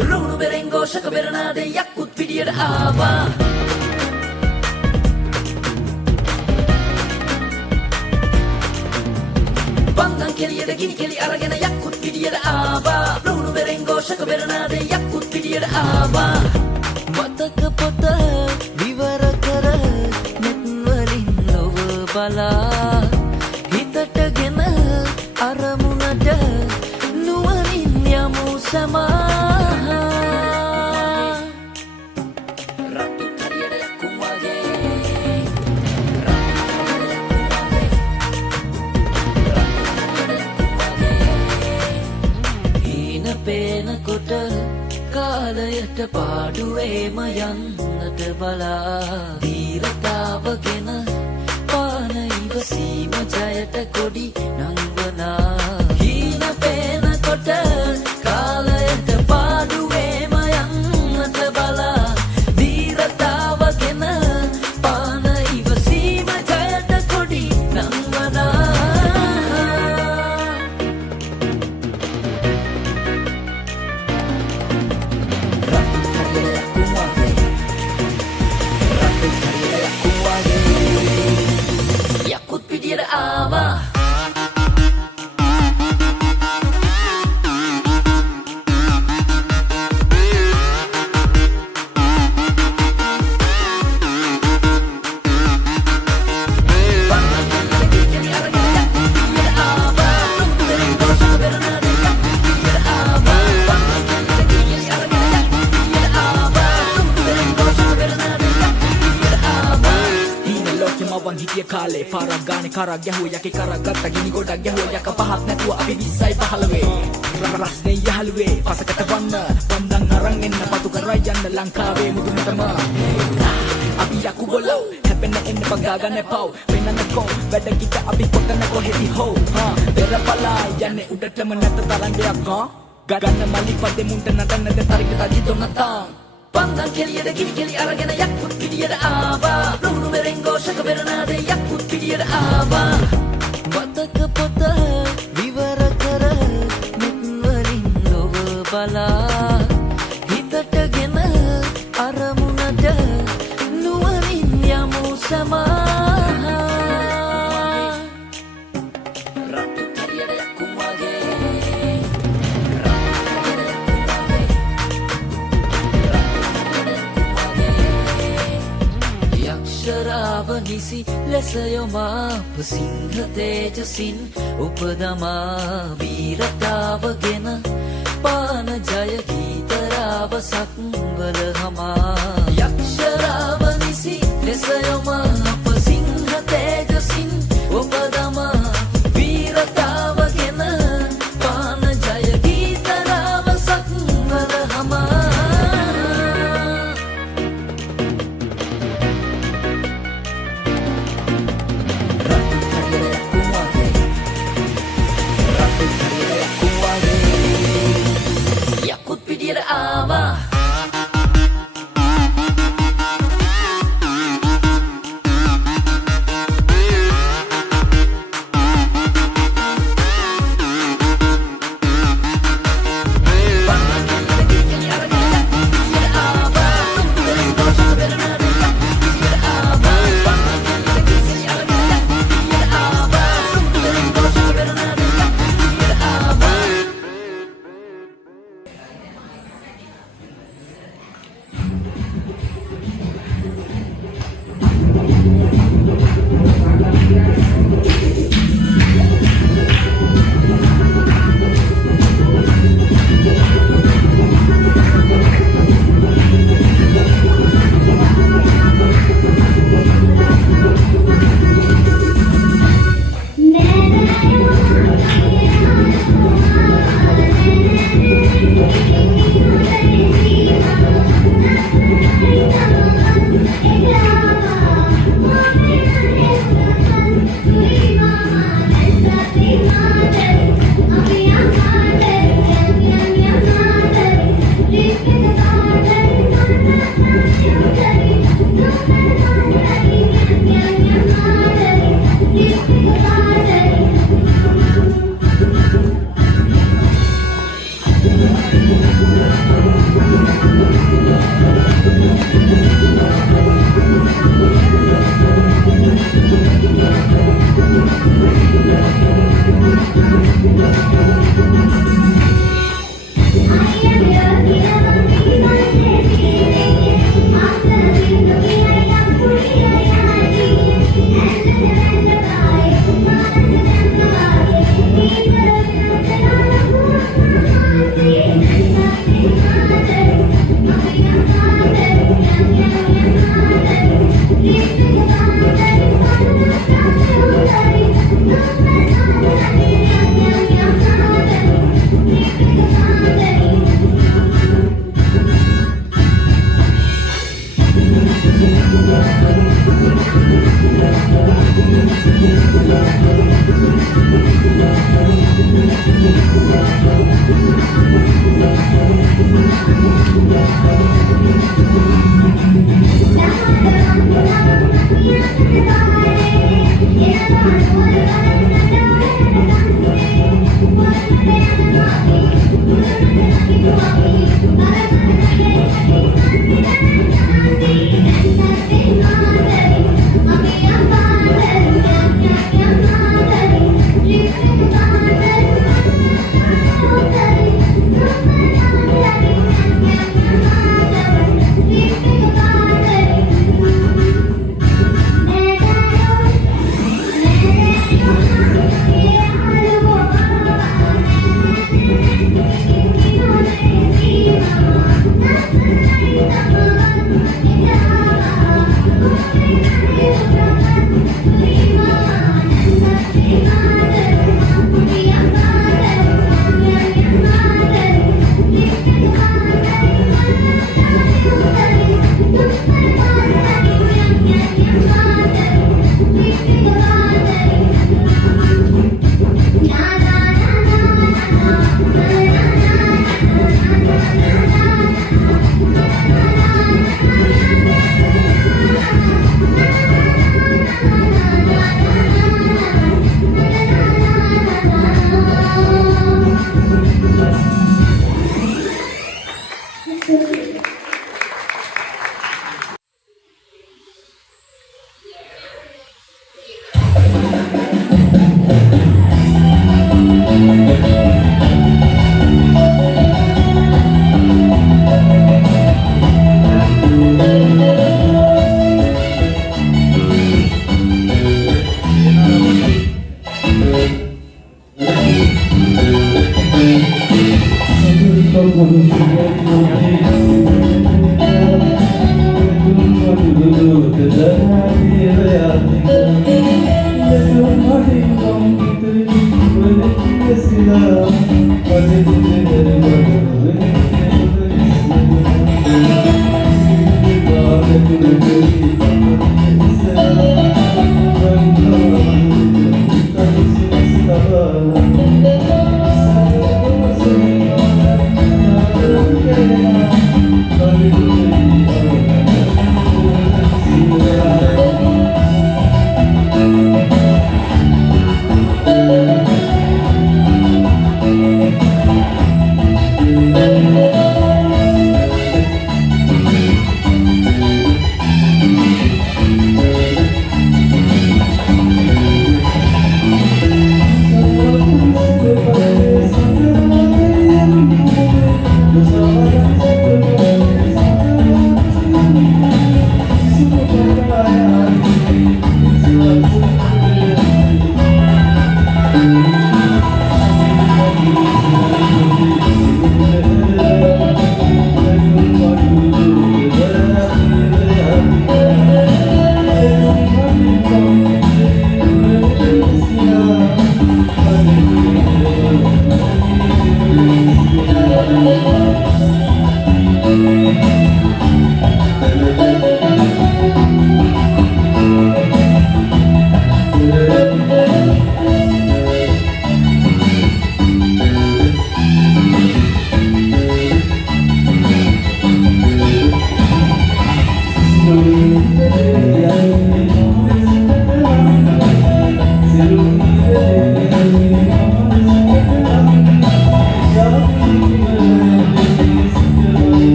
රුණු බෙරෙන් ഘോഷක බෙරනාදේ යක්කුත් පිටියට ආවා පන්දන් කෙලියට ගිනි කෙලි අරගෙන යක්කුත් පිටියට ආවා රුණු බෙරෙන් ഘോഷක බෙරනාදේ යක්කුත් පිටියට ආවා මතක පොත විවර කර මෙත් වලින් ලොව බලා හිතටගෙන අරමුණට නුවණින් යමු සමා රතු තරියට යක්කුම් වගේ හීන පේනකොට කාලයට පාඩුවේම යන්නට බලා දීරතාවගෙන පාන ඉවසීම ජයට කොඩි නංවනා හීන පේනකොට කාලයට පාඩුවේම යන්නට බලා දීරතාවගෙන පාන ඉවසීම ජයට කොඩි නංවනා යක්කුත් පිටියට ආවා හිටිය කාලේ පාරක් ගානේ කරක් ගැහුව යකේ කරක් ගත්ත ගිනි ගොඩක් ගැහුව යක පහක් නැතුව අපි 2015 රස්නේ යහළුවේ පසකට වන්න වන්දන් අරන් එන්න පතු කරා යන්න ලංකාවේ මුදුනටම අපි යකු ගොල්ලෝ හැපෙන්න එන්න පගා ගන්න පව් වෙනන්න කෝ වැඩ කිට අපි පොතන කොහෙදි හෝ පෙරපලා යන්නේ උඩටම නැත තරංගයක් ගන්න මල්ලි පදේ මුන්ට නටන්නද තරක තජි දොනතා පන්දන් කෙලියට ගිනි කෙලි අරගෙන යක්කුත් පිටියට ආවා රුණු බෙරෙන් ഘോഷක බෙරනාදේ යක්කුත් පිටියට ආවා මතක පොත විවර කර මෙත් වලින් ලොව බලා හිතටගෙන අරමුණට නුවණින් යමු සමා රතු තරියට යක්කුම් වගේ යක්ෂරාව නිසි ලෙස යොමාප සිංහ තේජසින් උපදමා වීරතාවගෙන පාන ජය ගීතරාව සක්වල හමා යක්ෂරාව නිසි ලෙස යොමාප සිංහ තේජසින් උපදමා වීරතාවගෙන පාන ජය ගීතරාව සක්වල හමා යක්කුත් පිටියට ආවා Untuk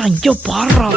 மச்சான் ஐயோ பாடுறா.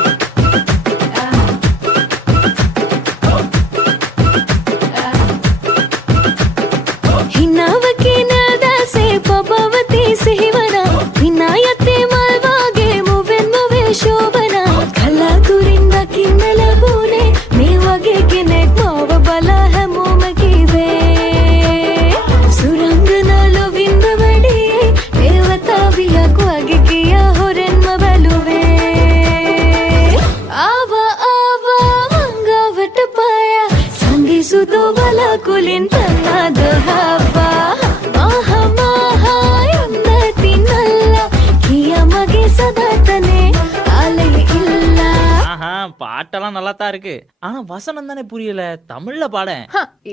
பாட்டெல்லாம் நல்லா தான் இருக்கு, ஆனா வசனம் தானே புரியல. தமிழ்ல பாட.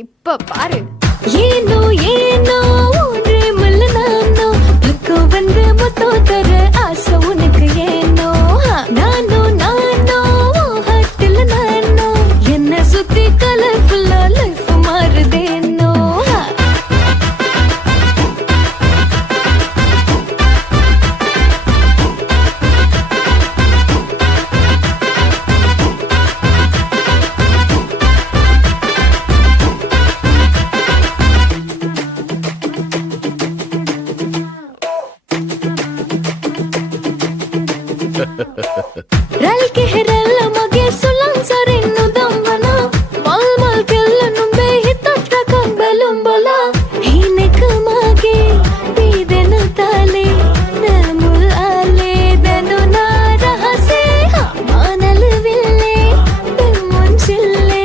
இப்ப பாரு. ஏனோ ஏனோ ஒன்றே முள்ள நானோ பக்கோ வந்து முத்தோ தர ஆசை உனக்கு ஏனோ நானோ நானோ ஹாட்டில் நானோ என்ன சுத்தி கலர்ஃபுல்லா life மாறுதேனோ. Ral ke heralla mage sulang sarinu damwana mal mal kelanu be hitatra kam belum bola hine kamage pidena tale namul ale danu na rahase manal ville demon chille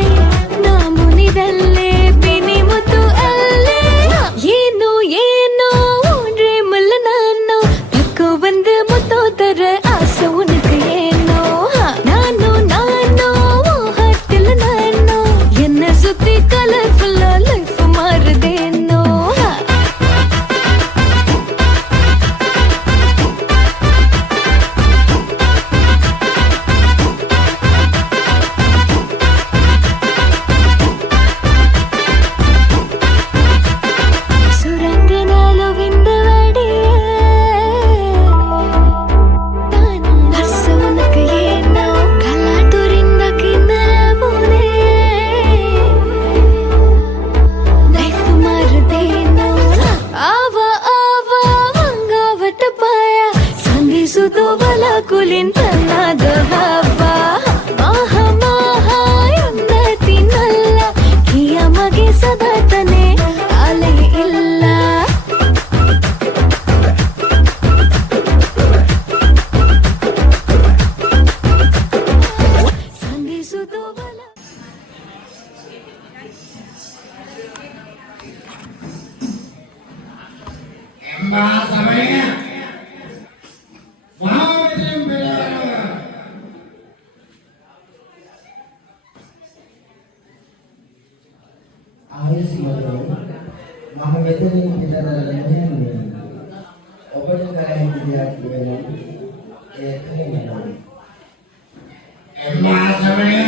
namuni dalle bini mutu alle yeno yeno ondre mulla nanno pakko vandu mutu tara ஆசை உனக்கு ஏனோ நானோ நானோ ஹாட்டில் நானோ என்ன சுத்தி கலர்ஃபுல்லா life மாறுதேனோ. சுரங்கனாலோ விந்தவடி kulin tanada hava maha maha yonnati nalla kiya mage sadatane ale illa sangi sudovala emma samaya මම මෙතනින් පිටතට යන්නේ ඔබට කරන්නේ දෙයක් කියලා ඒක නෙමෙයි එම්මා සමය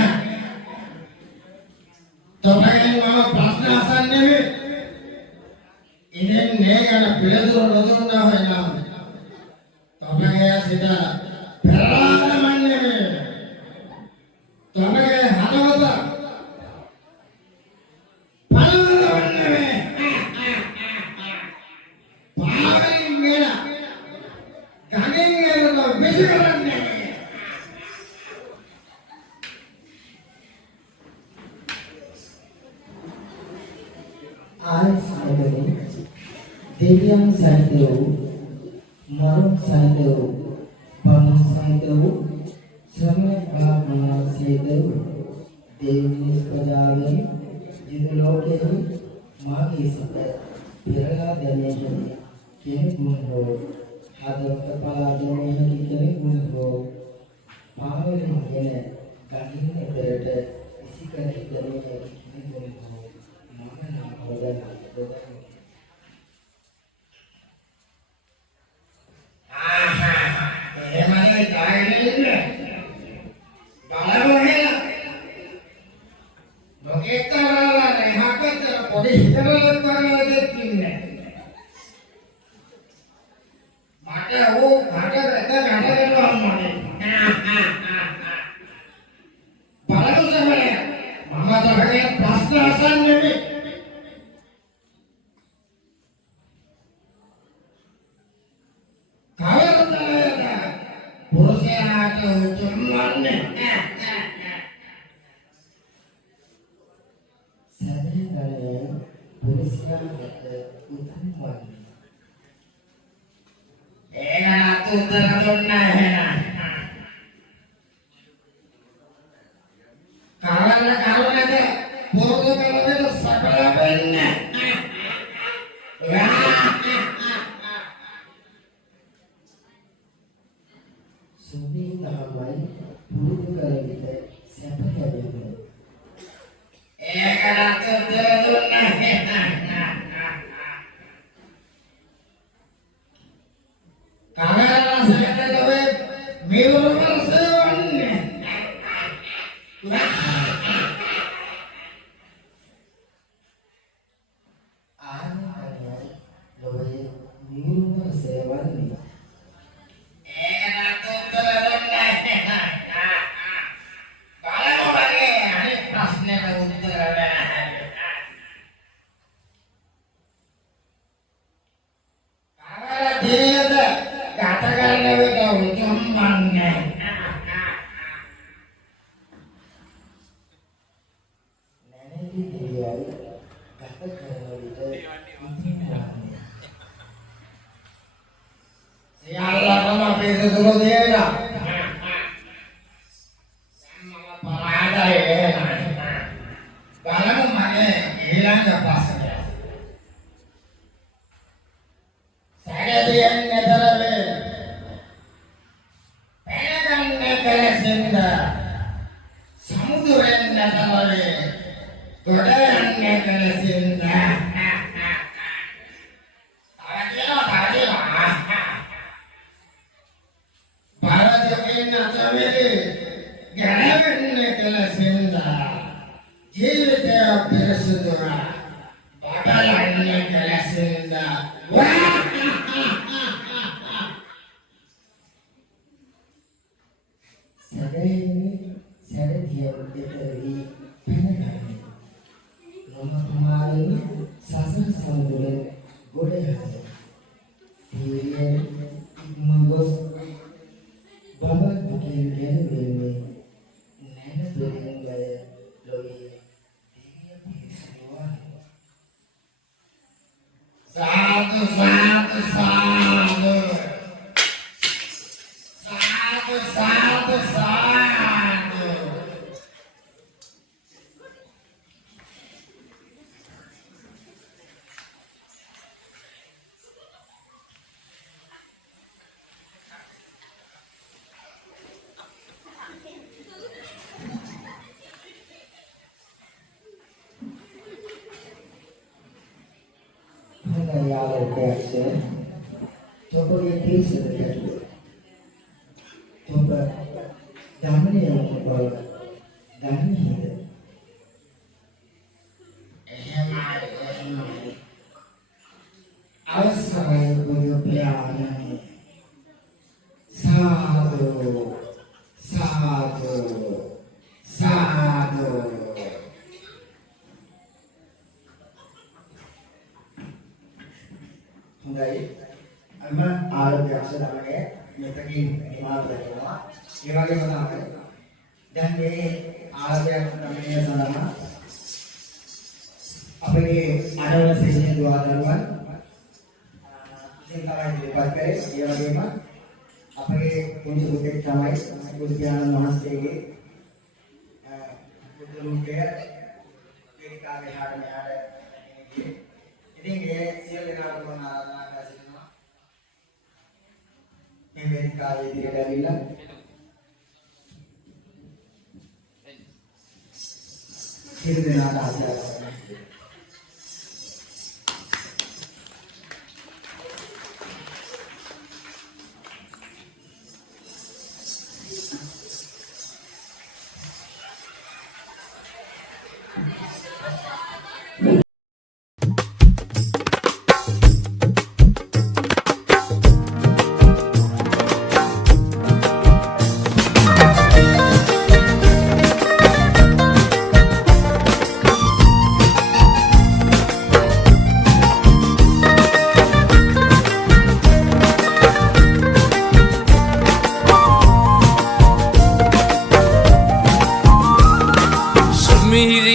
තොපගෙන් මම ප්‍රශ්න අසන්නේ ඉතින් නේ ගැන පිළිතුරු නොදුන්නා වෙනවා තොපගේ සිත පෙරාලමන්නේ තොපගේ හදවත දෙවියන් සහිත වූ මරුන් සහිත වූ බමුණු සහිත වූ ශ්‍රමණ බ්‍රාහ්මණ සහිත වූ දෙවියන් ප්‍රජාවෙන් ජීව ලෝකෙහි මාගේ සිත පෙරලා දැනෙන කෙනෙකුන් හෝ හදවත පලා දැනෙන කෙනෙකුන් හෝ පාවලින් ගෙන ගහින් පෙරට ඉසිකර දැනෙන කෙනෙකුන් හෝ මම නම් හොදන මට ඕ කාටද දැක ගන්න දෙනවා මම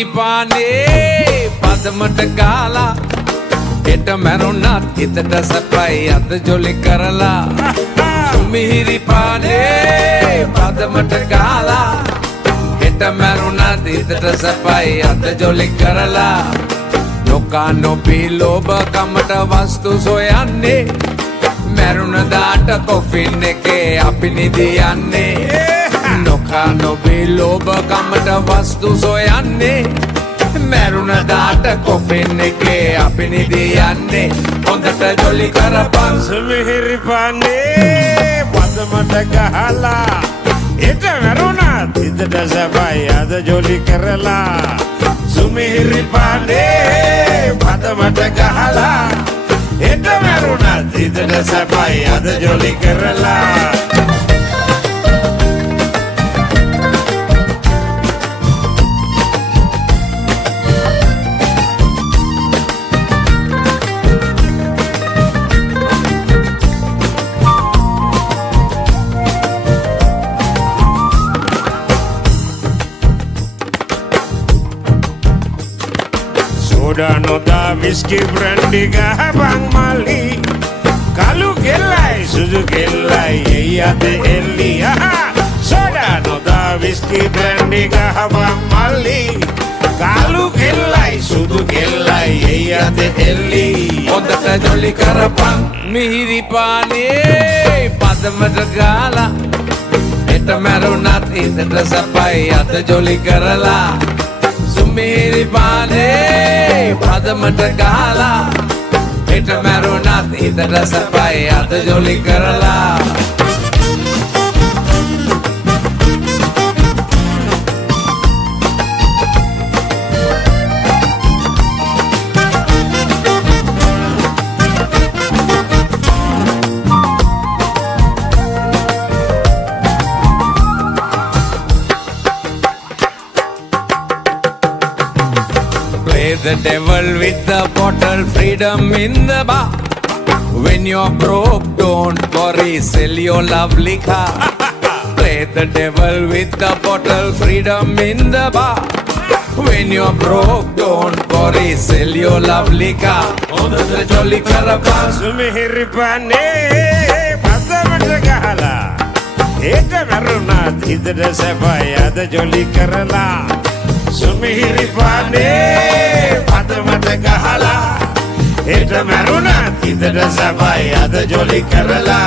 පානේ පදමට ගාලා හෙට මැරුණත් හිතට සැපයි අද ජොලි කරලා සුමිහිරි පානේ පදමට ගාලා හෙට මැරුණත් හිතට සැපයි අද ජොලි කරලා නොකා නොපී ලෝභකමට වස්තු සොයන්නේ මැරුණ දාට කොෆින් එකේ අපි නිදියන්නේ නොකා නොපී ලෝභකමට වස්තු සොයන්නේ මැරුණ දාට කොෆින් එකේ අපි නිදියන්නේ හොඳට ජොලි කරපන් සුමිහිරි පානේ පදමට ගහලා හෙට මැරුණත් හිතට සැපයි අද ජොලි කරලා සුමිහිරි පානේ පදමට ගහලා හෙට මැරුණත් හිතට සැපයි අද ජොලි කරලා Soda noda whiskey brandy gahabang mali kalu kelai suju kelai eyade elli soda noda whiskey brandy gahabang mali kalu kelai suju kelai eyade elli hondata jolly karapan mihiri paane padamata gala eta marunat hitata sapai ada jolly karala සුමිහිරි පානේ පදමට ගහලා හෙට මැරුණත් හිතට සැපයි අද ජොලි කරලා The devil with the bottle, freedom in the bar. When you're broke, don't worry, sell your lovely car. Play the devil with the bottle, freedom in the bar. When you're broke, don't worry, sell your lovely car. On the jolly caravan, sumihiri pane, padamata gala. Eka marunat hidra sabaya the jolly karala. Sumihiri pane, padamata gala. Eka marunat hidra sabaya the jolly karala.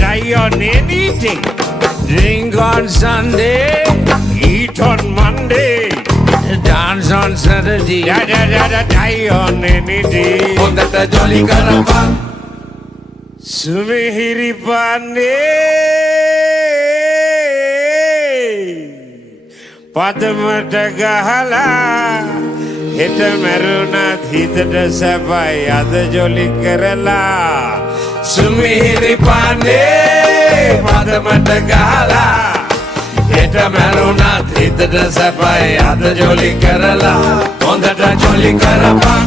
Die on any day. Drink on Sunday, eat on Monday, dance on Saturday. Die on any day. On that jolly caravan, Sumihiri pane, padamata gala. Heta marunat hitata sabai ada jolly karala. Sumihiri pane padamata gala heta marunat hitata sapai ada jolly karala hondata jolly karapan